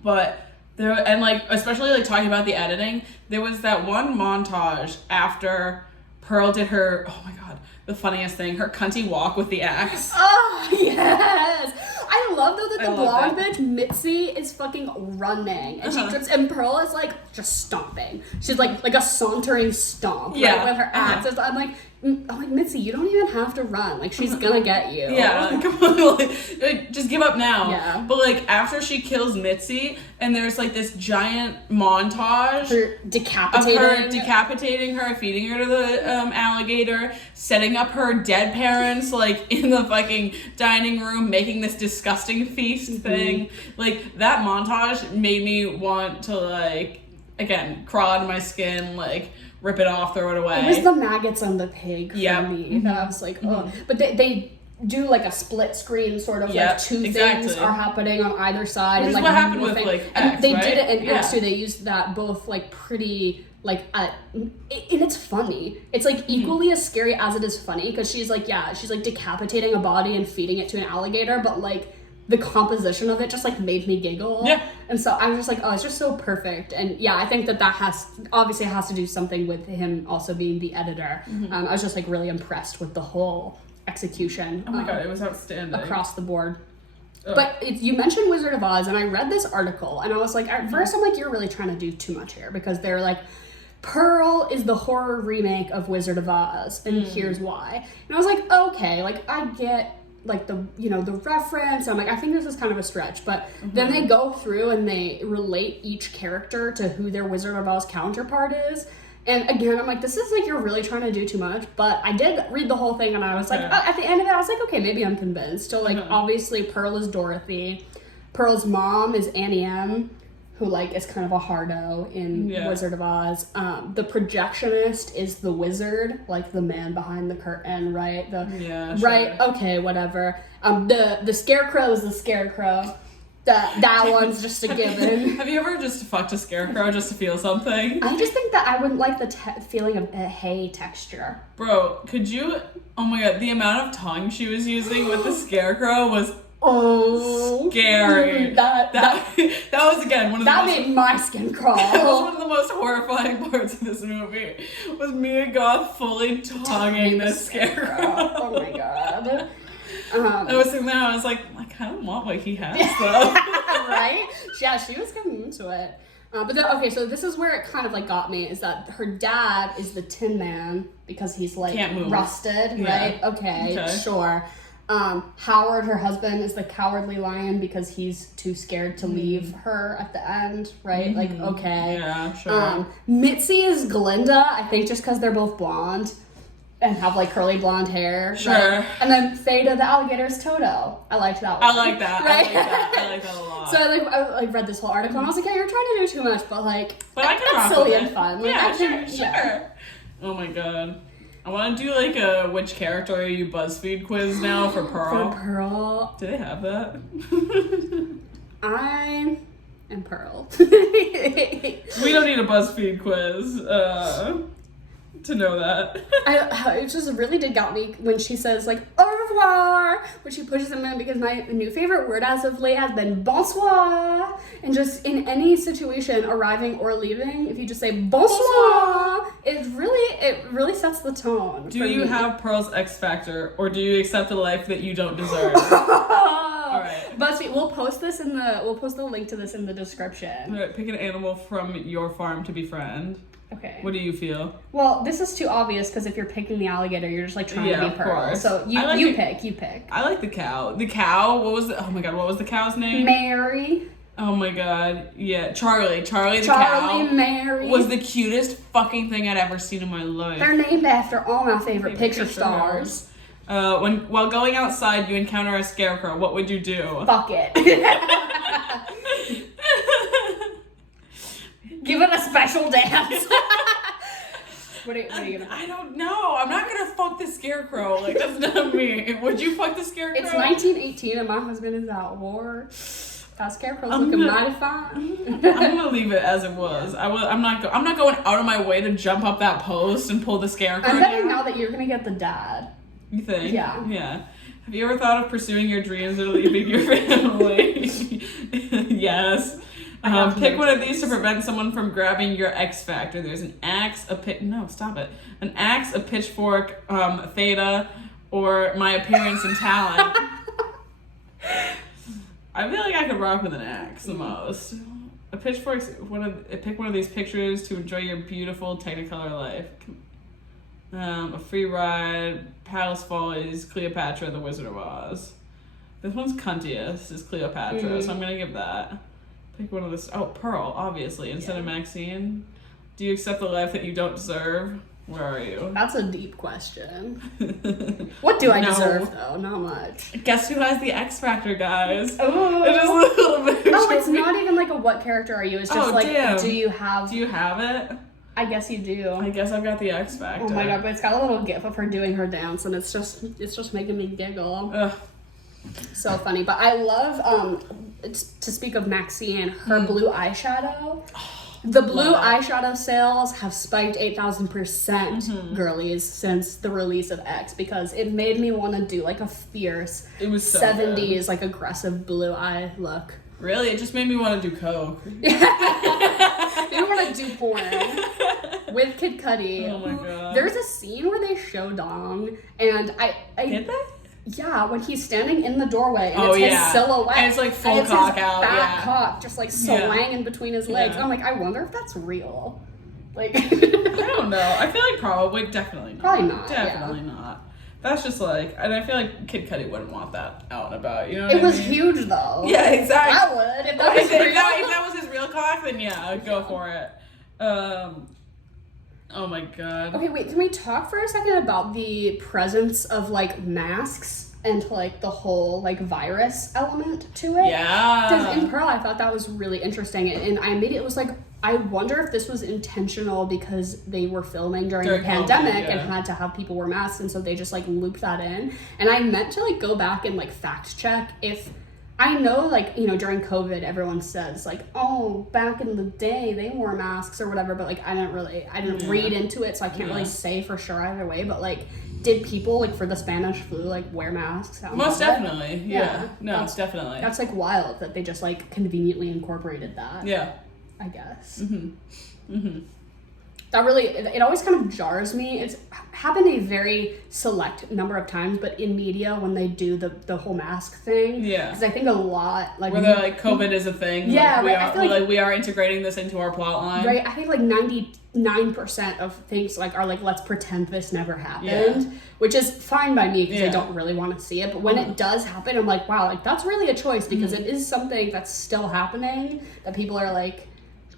But There, and like, especially like talking about the editing, there was that one montage after Pearl did her, oh my god, the funniest thing, her cunty walk with the axe. Oh, yes! I love though that the blonde that. bitch, Mitzi, is fucking running. And she trips, and Pearl is like just stomping. She's like a sauntering stomp, right, with her axes. I'm like, Mitzi, you don't even have to run. Like, she's gonna get you. Yeah, come on, like, just give up now. Yeah. But like after she kills Mitzi, and there's like this giant montage Her decapitating her, feeding her to the alligator, setting up her dead parents like in the fucking dining room, making this disgusting feast thing. Like that montage made me want to like again crawl out of my skin, like rip it off, throw it away. It was the maggots on the pig for me. That I was like, oh. But they do like a split screen sort of like two things are happening on either side. Which and is like what happened with like X, they right? did it in X too. They used that both like pretty like and it's funny. It's like equally as scary as it is funny because she's like decapitating a body and feeding it to an alligator, but like the composition of it just like made me giggle. Yeah. And so I was just like, oh, it's just so perfect. And yeah, I think that has to do something with him also being the editor. I was just like really impressed with the whole execution. Oh my god, it was outstanding across the board. But you mentioned Wizard of Oz, and I read this article, and I was like, at first I'm like, you're really trying to do too much here, because they're like, Pearl is the horror remake of Wizard of Oz, and here's why. And I was like, okay, like I get like the reference. I'm like, I think this is kind of a stretch, but then they go through and they relate each character to who their Wizard of Oz counterpart is. And again, I'm like, this is like, you're really trying to do too much. But I did read the whole thing, and I was like, at the end of it, I was like, okay, maybe I'm convinced. So like, obviously Pearl is Dorothy. Pearl's mom is Annie M, who like is kind of a hardo in Wizard of Oz. The projectionist is the wizard, like the man behind the curtain, right? Right, okay, whatever. The scarecrow is the scarecrow. That one's just a given. Have you ever just fucked a scarecrow just to feel something? I just think that I wouldn't like the feeling of a hay texture. Bro, could you... Oh my god, the amount of tongue she was using with the scarecrow was scary. That was, again, one of the That made my skin crawl. That was one of the most horrifying parts of this movie, was Mia Goth fully tonguing this scarecrow. Oh my god. I was sitting there, I was like, I kind of want what he has, though. Right? Yeah, she was coming into it. But then, okay, so this is where it kind of like got me, is that her dad is the Tin Man because he's like rusted, right? Okay, sure. Howard, her husband, is the Cowardly Lion because he's too scared to leave her at the end, right? Like, okay. Yeah, sure. Mitzi is Glinda, I think just because they're both blonde and have like curly blonde hair. Sure. Right? And then Theta the alligator is Toto. I liked that one. I like that. Right? I like that a lot. So I read this whole article and I was like, yeah, you're trying to do too much, but like, I can that's silly and fun. Like, yeah, sure. Oh my god. I want to do like a which character are you BuzzFeed quiz now for Pearl. For Pearl. Do they have that? I am Pearl. We don't need a BuzzFeed quiz to know that. It just really did got me when she says like au revoir when she pushes him in, because my new favorite word as of late has been bonsoir, and just in any situation, arriving or leaving, if you just say bonsoir, it really sets the tone. Do you have Pearl's X Factor, or do you accept a life that you don't deserve? All right. BuzzFeed, we'll post the link to this in the description. All right, pick an animal from your farm to befriend. Okay. What do you feel? Well, this is too obvious because if you're picking the alligator, you're just like trying to be Pearl. Course. So you pick. I like the cow. The cow. What was the cow's name? Mary. Oh my god. Yeah, Charlie the cow. Mary was the cutest fucking thing I'd ever seen in my life. They're named after all my favorite picture stars. While going outside, you encounter a scarecrow. What would you do? Fuck it. Give it a special dance. What are you gonna? I don't know. I'm not gonna fuck the scarecrow. Like, that's not me. Would you fuck the scarecrow? It's 1918 and my husband is at war. That scarecrow's looking mighty fine. I'm gonna leave it as it was. I'm not going out of my way to jump up that post and pull the scarecrow. I'm betting now that you're gonna get the dad. You think? Yeah. Yeah. Have you ever thought of pursuing your dreams or leaving your family? Yes. Pick one of these to prevent someone from grabbing your X factor. There's an axe, an axe, a pitchfork, theta, or my appearance and talent. I feel like I could rock with an axe the most. A pitchfork's pick one of these pictures to enjoy your beautiful Technicolor life. A free ride, Palace Follies, Cleopatra, The Wizard of Oz. This one's cuntiest, is Cleopatra, so I'm gonna give that. Pick one of this. Oh, Pearl, obviously, instead of Maxine. Do you accept the life that you don't deserve? Where are you? That's a deep question. What do I deserve, though? Not much. Guess who has the X Factor, guys? Oh, It is a little bit. oh, it's not even like a what character are you? It's just do you have? Do you have it? I guess you do. I guess I've got the X Factor. Oh my god! But it's got a little gif of her doing her dance, and it's just making me giggle. Ugh. So funny. But I love to speak of Maxine, her blue eyeshadow. The blue eyeshadow sales have spiked 8,000%, girlies, since the release of X, because it made me want to do like a fierce It was so 70s good. like aggressive blue eye look. Really? It just made me want to do coke. You want to do porn with Kid Cudi. Oh my god. There's a scene where they show Dong, and I Did they? yeah, when he's standing in the doorway and it's his silhouette. And it's like full and it's cock his out. back cock just like swinging between his legs. Yeah. I'm like, I wonder if that's real. Like I don't know. I feel like definitely not. Probably not, Definitely not. That's just like, and I feel like Kid Cudi wouldn't want that out and about. You know what it I was mean? huge though. Yeah, exactly. I would if that was If real. that was his real cock, then yeah, go for it. Oh my god. Okay, wait, can we talk for a second about the presence of like masks and like the whole like virus element to it? Yeah. Because in Pearl I thought that was really interesting, and I immediately was like, I wonder if this was intentional because they were filming during the pandemic COVID, and had to have people wear masks, and so they just like looped that in. And I meant to like go back and like fact check if I know, like, you know, during COVID, everyone says, like, oh, back in the day, they wore masks or whatever, but, like, I didn't read into it, so I can't really say for sure either way, but, like, did people, like, for the Spanish flu, like, wear masks? Most definitely, yeah. No, it's definitely. That's, like, wild that they just, like, conveniently incorporated that. Yeah. I guess. Mm-hmm. Mm-hmm. That really, it always kind of jars me. It's happened a very select number of times, but in media when they do the whole mask thing, yeah, because I think a lot like where they're like COVID is a thing, yeah, like, we are integrating this into our plot line, right? I think like 99% of things like are like, let's pretend this never happened, which is fine by me because I don't really want to see it, but when it does happen, I'm like, wow, like that's really a choice because it is something that's still happening that people are like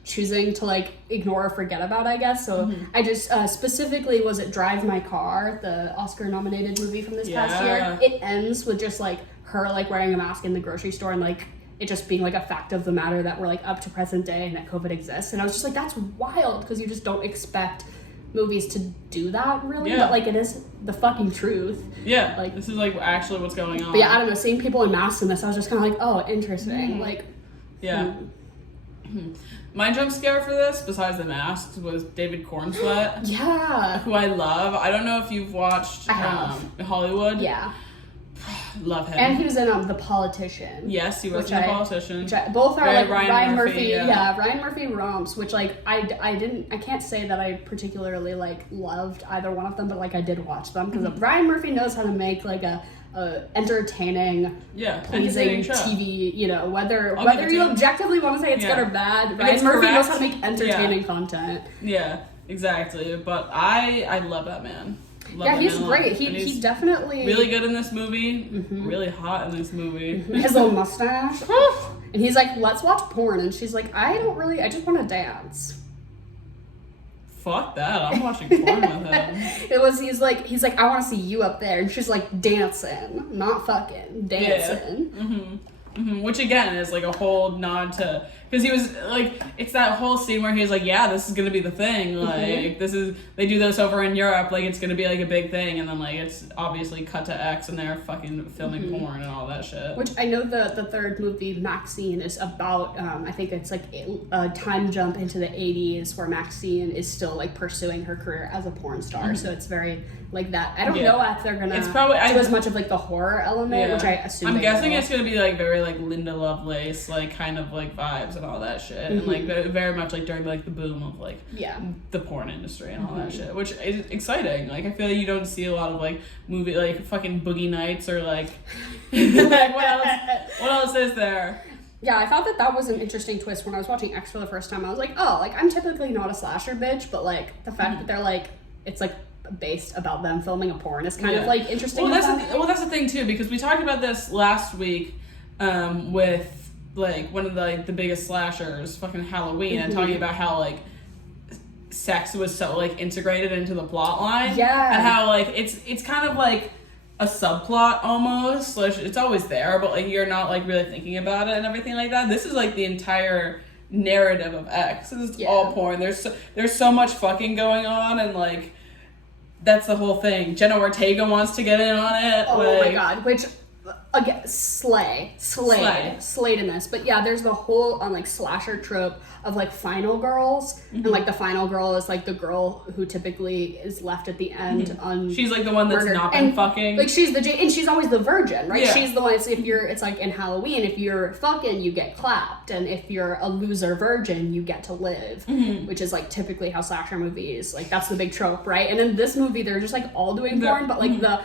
choosing to like ignore or forget about, I guess. So I just specifically, was it Drive My Car, the Oscar nominated movie from this past year? It ends with just like her like wearing a mask in the grocery store and like it just being like a fact of the matter that we're like up to present day and that COVID exists. And I was just like, that's wild, because you just don't expect movies to do that really, but like it is the fucking truth. Yeah, like this is like actually what's going on. But yeah, I don't know, seeing people in masks in this, I was just kind of like, oh, interesting. Like my jump scare for this, besides the masks, was David Cornsweet. Yeah. Who I love. I don't know if you've watched Hollywood. Yeah. Love him. And he was in The Politician. Yes, he was in The Politician. Both are like Ryan Murphy. Yeah, Ryan Murphy romps, which like I can't say that I particularly like loved either one of them, but like I did watch them because Ryan Murphy knows how to make like a entertaining, pleasing TV, you know, whether you objectively want to say it's good or bad, Ryan Murphy knows how to make entertaining content. Yeah, exactly. But I love that man. He's great. He's definitely really good in this movie. Really hot in this movie. His little mustache. And he's like, let's watch porn, and she's like, I just want to dance. Fuck that, I'm watching porn with him. He's like, I want to see you up there, and she's like, dancing, not fucking, dancing. Which again is like a whole nod to, because he was like, it's that whole scene where he's like, yeah, this is gonna be the thing, like they do this over in Europe, like it's gonna be like a big thing, and then like it's obviously cut to X and they're fucking filming porn and all that shit. Which I know the third movie, Maxine, is about, I think it's like a time jump into the 80s where Maxine is still like pursuing her career as a porn star, so it's very like that. I don't know if they're gonna do as much of like the horror element, which I assume I'm guessing it's gonna be like very like Linda Lovelace, like kind of like vibes and all that shit, Mm-hmm. and like very much like during like the boom of like Yeah. the porn industry and all that shit, which is exciting. Like I feel like you don't see a lot of like movie like fucking Boogie Nights or like like what else is there? Yeah, I thought that was an interesting twist when I was watching X for the first time. I was like, oh, like I'm typically not a slasher bitch, but like the fact that they're like, it's like based about them filming a porn is kind of like interesting. Well, that's the thing too, because we talked about this last week with like one of the biggest slashers, fucking Halloween, and talking about how like sex was so like integrated into the plot line, and how like it's kind of like a subplot almost. Like it's always there, but like you're not like really thinking about it and everything like that. This is like the entire narrative of X. This is all porn. There's so much fucking going on, and like that's the whole thing. Jenna Ortega wants to get in on it. Oh my god, which again, slayed in this. But yeah, there's the whole like slasher trope of like final girls, and like the final girl is like the girl who typically is left at the end she's like the one that's not been fucking. Like she's and she's always the virgin, right? Yeah. She's the one. It's like in Halloween, if you're fucking, you get clapped, and if you're a loser virgin, you get to live, which is like typically how slasher movies, like that's the big trope, right? And in this movie, they're just like all doing porn, but like not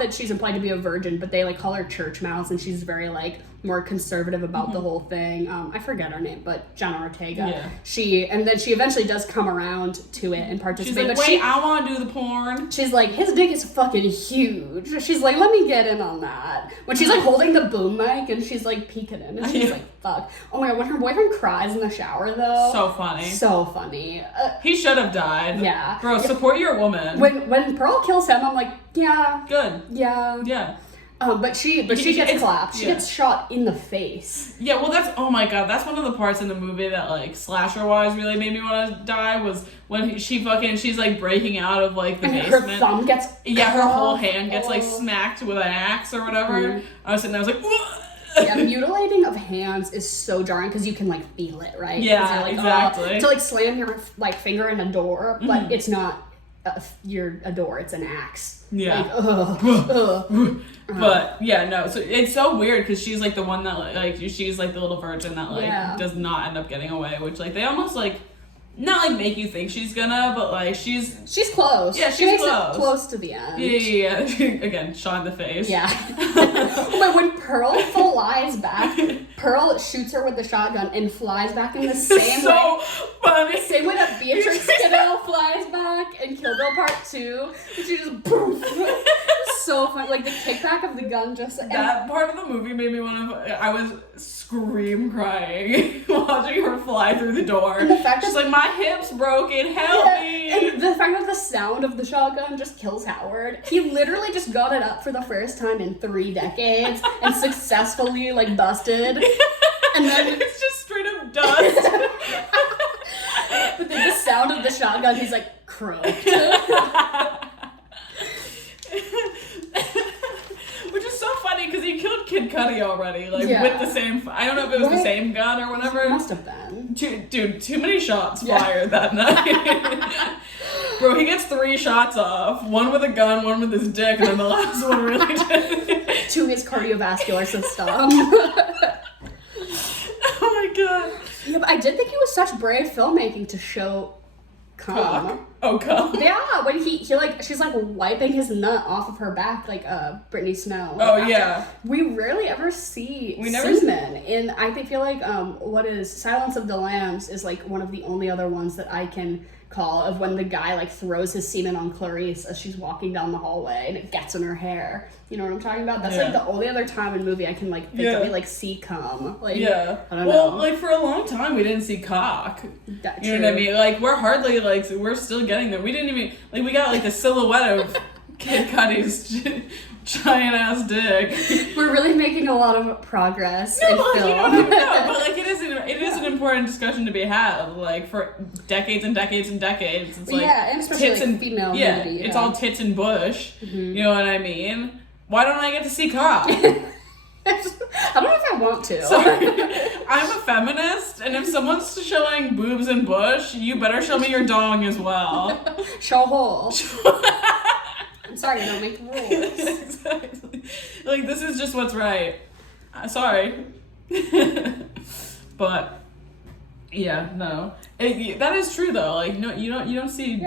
that she's implied to be a virgin, but they like call her church mouse, and she's very like more conservative about the whole thing. I forget her name, but Jenna Ortega. Yeah. She eventually does come around to it and participate. She's like, wait, I want to do the porn. She's like, his dick is fucking huge. She's like, let me get in on that. When she's like holding the boom mic and she's like peeking in, and she's like, fuck. Oh my god, when her boyfriend cries in the shower though. So funny. He should have died. Yeah. Bro, support your woman. When Pearl kills him, I'm like, yeah. Good. Yeah. Yeah. But she gets clapped. She gets shot in the face. Yeah, well that's, oh my god, that's one of the parts in the movie that like slasher wise really made me want to die, was when she's like breaking out of like the basement. Her thumb gets her whole hand gets like smacked with an axe or whatever. I was sitting there, I was like, whoa! Yeah, mutilating of hands is so jarring because you can like feel it, right? Yeah, like, exactly. To like slam your like finger in a door, but it's not a door, it's an axe. Yeah. Like, But yeah, no, so it's so weird because she's like the one that like she's like the little virgin that like does not end up getting away, which like they almost like not like make you think she's gonna, but like she's close. Yeah, she makes it close to the end. Yeah. Again, shot in the face. Yeah. But when Pearl flies back, Pearl shoots her with the shotgun and flies back in the same way. So funny. The same way that Beatrix Kiddo flies back in Kill Bill Part 2, and she just poof. So funny. Like the kickback of the gun just. That part of the movie made me want to. I was scream crying watching her fly through the door. And the fact she's that, like, my hip's broken, help me. And the fact that the sound of the shotgun just kills Howard. He literally just got it up for the first time in 3 decades and successfully like busted. And then it's just straight up dust. But then the sound of the shotgun, he's like croaked. Which is so funny because he killed Kid Cudi already, like with the same. I don't know if it was the same gun or whatever. Must have been. Too many shots fired that night. Bro, he gets 3 shots off. One with a gun, one with his dick, and then the last one really did. To his cardiovascular system. Oh my god. Yeah, but I did think it was such brave filmmaking to show cum. Oh, cum. Yeah, when he like she's like wiping his nut off of her back like Brittany Snow. Oh yeah. We rarely ever see semen. And I feel like what is Silence of the Lambs is like one of the only other ones that I can call of when the guy like throws his semen on Clarice as she's walking down the hallway and it gets in her hair. You know what I'm talking about? That's like the only other time in movie I can like think that we like see cum. Like I don't know. Well, like for a long time we didn't see cock. That's you know what I mean? Like we're hardly like we're still getting there. We didn't even like we got like the silhouette of Kid Cudi's giant ass dick. We're really making a lot of progress in like, film. You know what I mean? No, but like it is an important discussion to be had. Like for decades and decades and decades. It's like and especially tits like and female nudity. It's all tits and bush. You know what I mean? Why don't I get to see cock? I don't know if I want to. Sorry. I'm a feminist, and if someone's showing boobs and bush, you better show me your dong as well. Show hole. I'm sorry, I don't make the rules. Exactly. Like, this is just what's right. Sorry. But yeah, no. That is true though. Like no, you don't see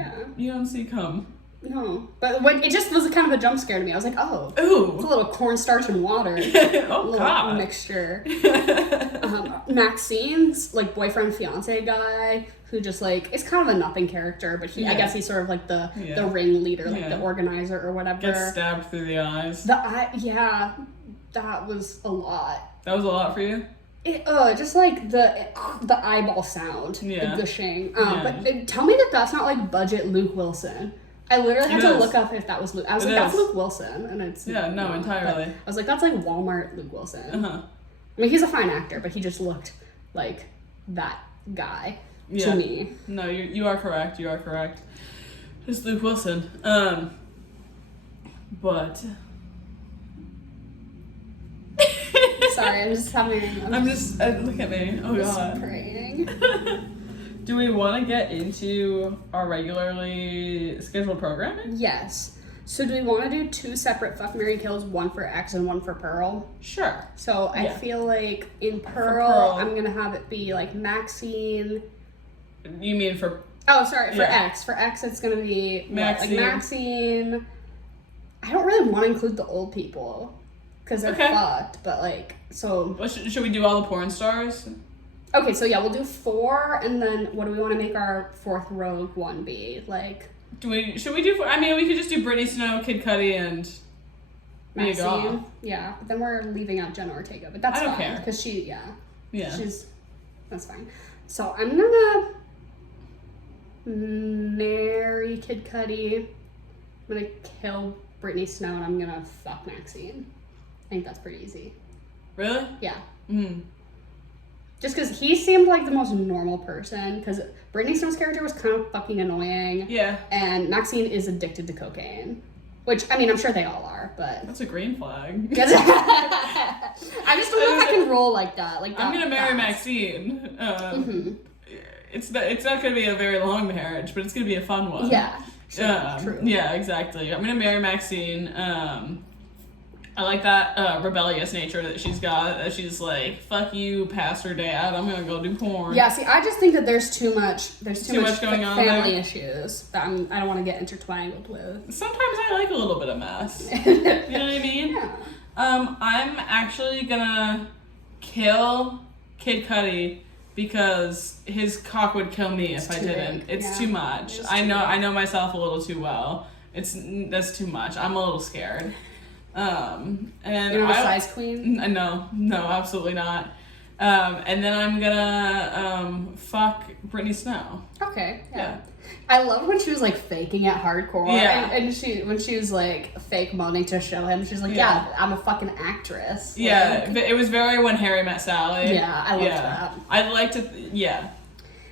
cum. No, but when it just was kind of a jump scare to me. I was like, oh, ooh, it's a little cornstarch and water. Oh little God, mixture. Maxine's like boyfriend fiance guy who just like it's kind of a nothing character, but I guess he's sort of like the ringleader, like the organizer or whatever. Gets stabbed through the eyes. That was a lot. That was a lot for you? Just like the eyeball sound, the gushing. But tell me that's not like budget Luke Wilson. I literally had to look up if that was Luke. I was like, that's Luke Wilson, and it's entirely. I was like, that's like Walmart Luke Wilson. I mean, he's a fine actor, but he just looked like that guy to me. No, you are correct. You are correct. Just Luke Wilson. But. Sorry, I'm just look at me. Oh God. Praying. Do we want to get into our regularly scheduled programming? Yes. So do we want to do 2 separate Fuck, Marry, Kills, one for X and one for Pearl? Sure. So I feel like in Pearl, I'm going to have it be like Maxine. You mean for... Oh, sorry, for X. For X, it's going to be Maxine. Like Maxine. I don't really want to include the old people because they're fucked, but like, so... Well, should we do all the porn stars? Okay, so yeah, we'll do 4, and then what do we want to make our 4th rogue one be? Like, should we do? I mean, we could just do Britney Snow, Kid Cudi, and Maxine. Yeah, but then we're leaving out Jenna Ortega, but that's fine because that's fine. So I'm gonna marry Kid Cudi. I'm gonna kill Britney Snow, and I'm gonna fuck Maxine. I think that's pretty easy. Really? Yeah. Just because he seemed like the most normal person, because Britney Snow's character was kind of fucking annoying. Yeah. And Maxine is addicted to cocaine. Which, I mean, I'm sure they all are, but... That's a green flag. I just don't know if I can roll like that. Like I'm going to marry Maxine. It's not going to be a very long marriage, but it's going to be a fun one. Yeah. True. Yeah, exactly. I'm going to marry Maxine. I like that rebellious nature that she's got. That she's like, "Fuck you, pastor dad. I'm gonna go do porn." Yeah. See, I just think that there's too much. There's too much going on. Family issues that I don't want to get intertwined with. Sometimes I like a little bit of mess. You know what I mean? Yeah. I'm actually gonna kill Kid Cudi because his cock would kill me if I didn't. It's too much. I know myself a little too well. That's too much. I'm a little scared. And you're not a size queen? No, absolutely not. And then I'm gonna fuck Britney Snow. Okay, yeah. I love when she was like faking it hardcore. Yeah. And when she was like fake moaning to show him, she's like, yeah, I'm a fucking actress. Yeah, it was very When Harry Met Sally. Yeah, I loved that. I'd like to,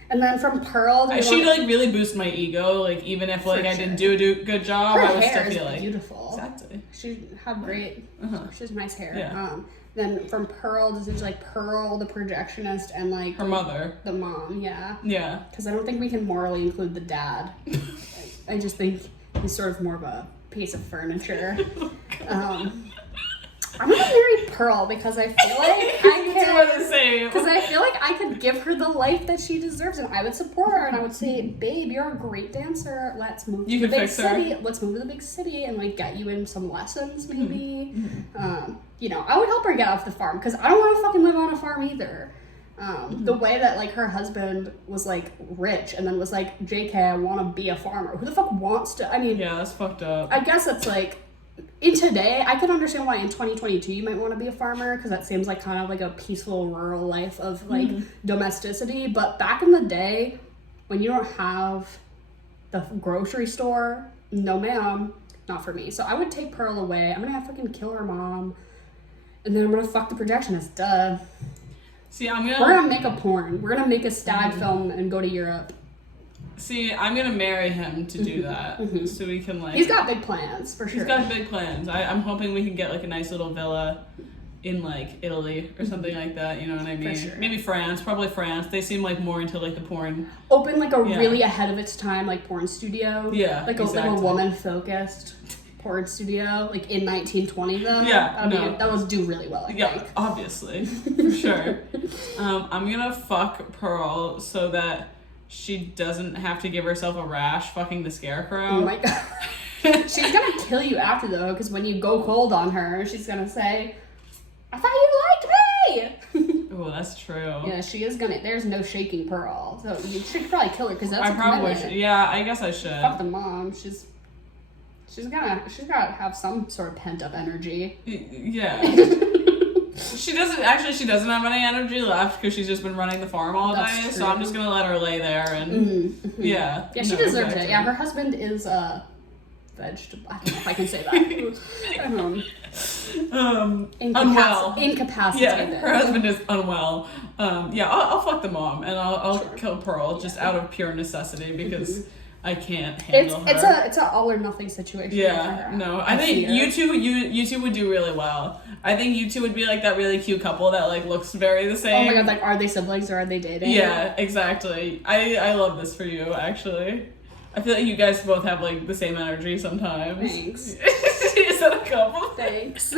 And then from Pearl, she'd like really boost my ego. Like even if like I didn't do a good job, I would still feel like beautiful. Exactly. She had great. She has nice hair. Yeah. Then from Pearl, does it like Pearl the projectionist and like her mother, the mom? Yeah. Yeah. Because I don't think we can morally include the dad. I just think he's sort of more of a piece of furniture. I'm gonna marry Pearl because I feel like I could give her the life that she deserves, and I would support her, and I would say, "Babe, you're a great dancer. Let's move to the big city. Let's move to the big city and like get you in some lessons, maybe." I would help her get off the farm because I don't want to fucking live on a farm either. The way that like her husband was like rich and then was like, "JK, I want to be a farmer." Who the fuck wants to? I mean, yeah, that's fucked up. I guess it's like. In today, I can understand why in 2022 you might want to be a farmer because that seems like kind of like a peaceful rural life of like domesticity. But back in the day, when you don't have the grocery store, no ma'am, not for me. So I would take Pearl away. I'm gonna fucking kill her mom, and then I'm gonna fuck the projectionist. Duh. See, we're gonna make a porn. We're gonna make a stag film and go to Europe. See, I'm gonna marry him to do that, so we can like. He's got big plans for sure. He's got big plans. I'm hoping we can get like a nice little villa in like Italy or something like that. You know what I mean? For sure. Maybe France. Probably France. They seem like more into like the porn. Open like a really ahead of its time like porn studio. Yeah, like a woman focused. porn studio, like in 1920 though. Yeah, that would do really well, I think. Obviously, for sure. I'm gonna fuck Pearl so that she doesn't have to give herself a rash fucking the Scarecrow. Oh my god. She's gonna kill you after though, because when you go cold on her, she's gonna say, I thought you liked me! Oh, that's true. Yeah, she is gonna, there's no shaking Pearl. So you should probably kill her, because that's I probably should. Yeah, I guess I should. Fuck the mom. She's gotta have some sort of pent up energy. Yeah. She doesn't have any energy left because she's just been running the farm all day. True. So I'm just gonna let her lay there and yeah. Yeah, she deserves it. Yeah, her husband is vegetable. I don't know if I can say that. Unwell. Incapacitated. Yeah, her husband is unwell. Yeah, I'll fuck the mom and I'll kill Pearl just out of pure necessity because I can't handle her. It's a all or nothing situation. Yeah, no, I think you two would do really well. I think you two would be like that really cute couple that like looks very the same. Oh my god, like are they siblings or are they dating? Yeah, exactly. I love this for you actually. I feel like you guys both have like the same energy sometimes. Thanks. Is that a couple? Thanks.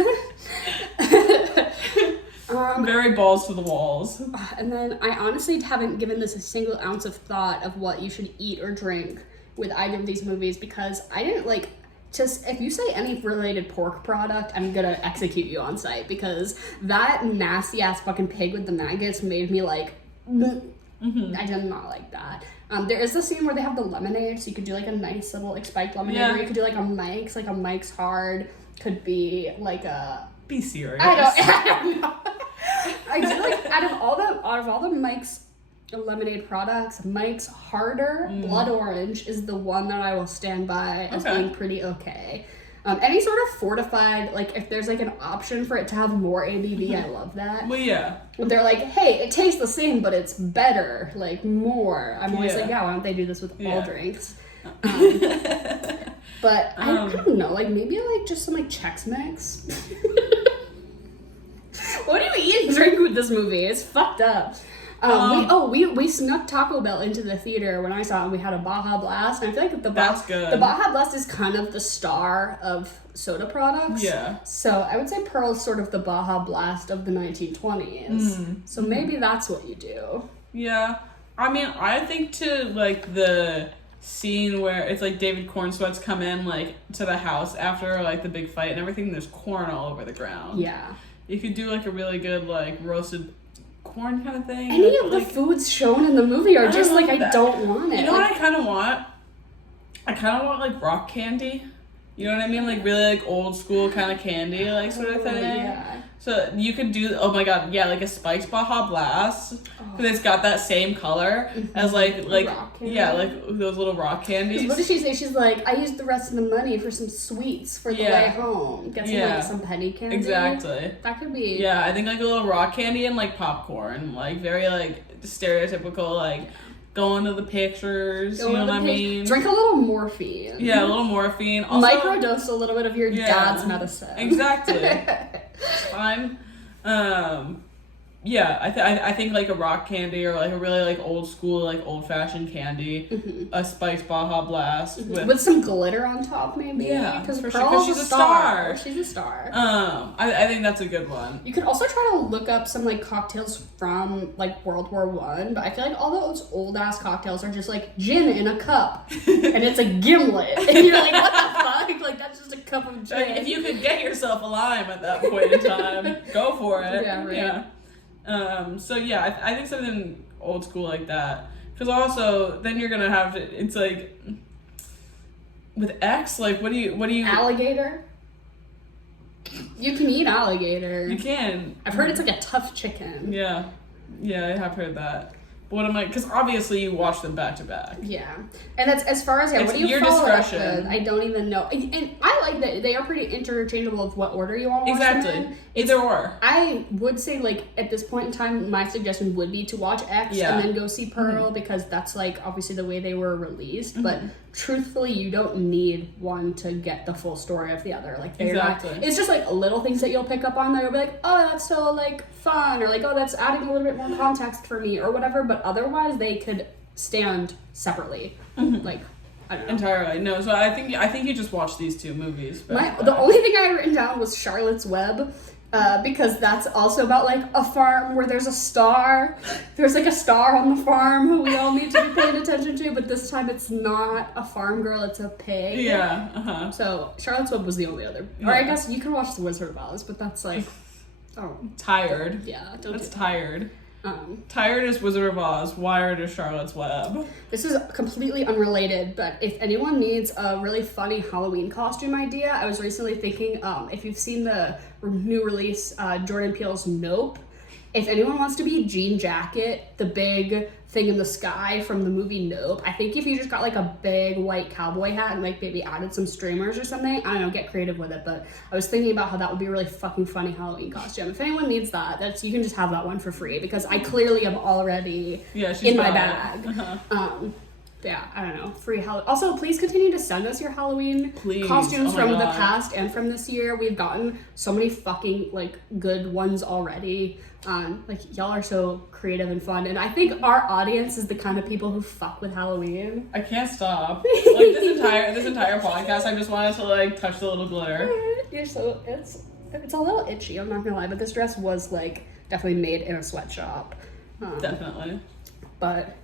Very balls to the walls. And then I honestly haven't given this a single ounce of thought of what you should eat or drink with either of these movies because I didn't like just if you say any related pork product, I'm gonna execute you on sight because that nasty ass fucking pig with the maggots made me like I did not like that. There is the scene where they have the lemonade, so you could do like a nice little like spiked lemonade, or you could do like a Mike's Hard, could be like a. Be serious. I don't know. I do like out of all the Mike's lemonade products, Mike's Harder Blood Orange is the one that I will stand by as being pretty okay. Any sort of fortified, like if there's like an option for it to have more ABV, I love that. Well, yeah. They're like, hey, it tastes the same, but it's better, like more. I'm always like, yeah, why don't they do this with all drinks? But I don't know, like maybe I like just some like Chex Mix. What do you eat and drink with this movie? It's fucked up. We snuck Taco Bell into the theater when I saw it and we had a Baja Blast and I feel like the Baja Blast is kind of the star of soda products. Yeah. So I would say Pearl is sort of the Baja Blast of the 1920s. So maybe that's what you do. Yeah. I mean, I think to like the scene where it's like David Cornsweat's come in like to the house after like the big fight and everything, there's corn all over the ground. Yeah. You could do like a really good like roasted corn kind of thing. Any of the foods shown in the movie are just like, I don't want it. You know what I kind of want? I kind of want like rock candy. You know what I mean? Like really like old school kind of candy like sort of thing. Yeah. So you could do, oh my god, yeah, like a spiked Baja Blast. Because it's got that same color as like rock candy. Yeah, like those little rock candies. What did she say? She's like, I used the rest of the money for some sweets for the way home. Get some like some penny candy. Exactly. That could be. Yeah, I think like a little rock candy and like popcorn. Like very like stereotypical like going to the pictures, you know what I mean? Drink a little morphine. Yeah, a little morphine. Also, microdose a little bit of your dad's medicine. Exactly. It's fine. I think like a rock candy or like a really like old school like old fashioned candy, a spiked Baja Blast with some glitter on top maybe. Yeah, because she's a star. She's a star. I think that's a good one. You could also try to look up some like cocktails from like World War I, but I feel like all those old ass cocktails are just like gin in a cup and it's a gimlet and you're like, what the fuck? Like that's just a cup of gin. Like, if you could get yourself a lime at that point in time, go for it. Yeah, right. Yeah. I think something old school like that. Because also, then you're gonna have to. It's like with X. Like, what do you? Alligator. You can eat alligator. You can. I've heard it's like a tough chicken. Yeah, I have heard that. But what am I? Because obviously you watch them back to back. Yeah, and that's as far as what do you your follow discretion. Up with? I don't even know. And I like that they are pretty interchangeable of what order you want to watch them in. Either or. I would say like at this point in time, my suggestion would be to watch X and then go see Pearl because that's like obviously the way they were released. But truthfully, you don't need one to get the full story of the other. Like they're not. It's just like little things that you'll pick up on that you'll be like, oh, that's so like fun, or like, oh, that's adding a little bit more context for me, or whatever. But otherwise, they could stand separately. Like I don't know. Entirely. No, so I think you just watched these 2 movies. The only thing I had written down was Charlotte's Web. Because that's also about like a farm where there's a star. There's like a star on the farm who we all need to be paying attention to, but this time it's not a farm girl, it's a pig. Yeah, uh-huh. So Charlotte's Web was the only other. Yeah. Or I guess you can watch The Wizard of Oz, but that's like, oh. Tired. Yeah, That's tired. Um, Tired is Wizard of Oz, Wired is Charlotte's Web. This is completely unrelated, but if anyone needs a really funny Halloween costume idea, I was recently thinking, if you've seen the new release, Jordan Peele's Nope, if anyone wants to be Jean Jacket, the big thing in the sky from the movie Nope, I think if you just got like a big white cowboy hat and like maybe added some streamers or something, I don't know, get creative with it, but I was thinking about how that would be a really fucking funny Halloween costume. If anyone needs that, you can just have that one for free, because I clearly am already in my bag. Uh-huh. Yeah, I don't know. Free Halloween. Also, please continue to send us your Halloween costumes from the past and from this year. We've gotten so many fucking like good ones already. Like y'all are so creative and fun, and I think our audience is the kind of people who fuck with Halloween. I can't stop. Like this entire podcast, I just wanted to like touch the little glitter. It's a little itchy. I'm not gonna lie, but this dress was like definitely made in a sweatshop. Definitely. But.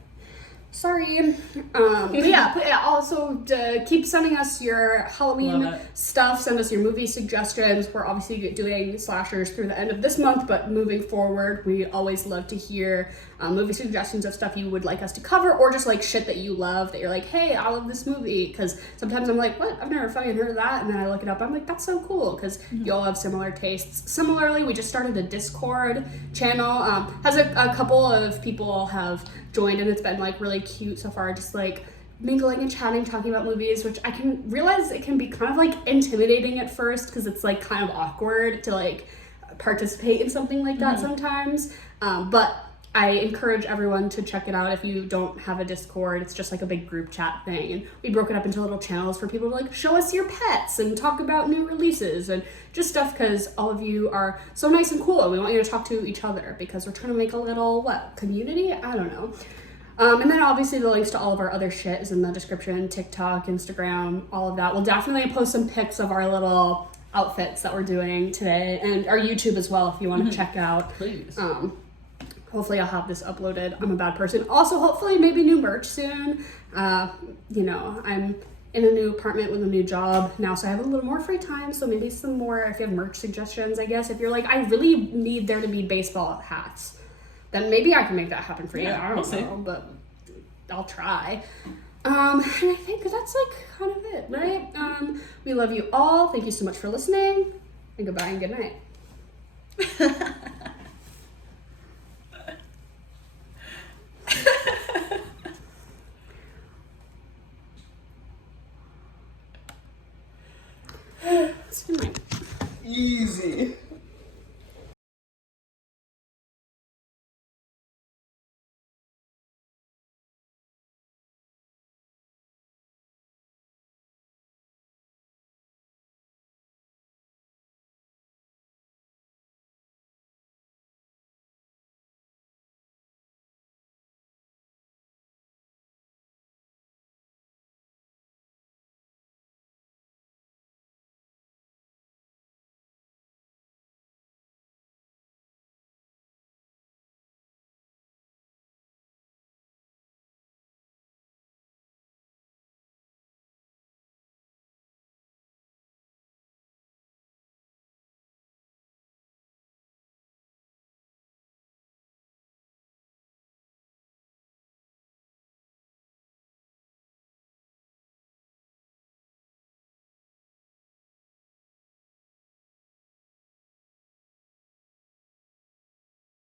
Sorry. But yeah, also keep sending us your Halloween stuff. Send us your movie suggestions. We're obviously doing slashers through the end of this month, but moving forward, we always love to hear movie suggestions of stuff you would like us to cover, or just like shit that you love that you're like, hey, I love this movie. Because sometimes I'm like, what? I've never fucking heard of that. And then I look it up. I'm like, that's so cool, because you all have similar tastes. Similarly, we just started a Discord channel. Has a couple of people have joined, and it's been like really cute so far, just like mingling and chatting, talking about movies, which I can realize it can be kind of like intimidating at first, because it's like kind of awkward to like participate in something like that sometimes, but I encourage everyone to check it out. If you don't have a Discord, it's just like a big group chat thing, and we broke it up into little channels for people to like show us your pets and talk about new releases and just stuff, because all of you are so nice and cool, and we want you to talk to each other, because we're trying to make a little community. I don't know. And then obviously the links to all of our other shit is in the description. TikTok, Instagram, all of that. We'll definitely post some pics of our little outfits that we're doing today, and our YouTube as well if you want to check out. Please. Hopefully I'll have this uploaded. I'm a bad person. Also, hopefully maybe new merch soon. You know, I'm in a new apartment with a new job now, so I have a little more free time, so maybe some more, if you have merch suggestions, I guess. If you're like, I really need there to be baseball hats, then maybe I can make that happen for you. I don't know, but I'll try. And I think that's like kind of it, right? We love you all. Thank you so much for listening, and goodbye and good night.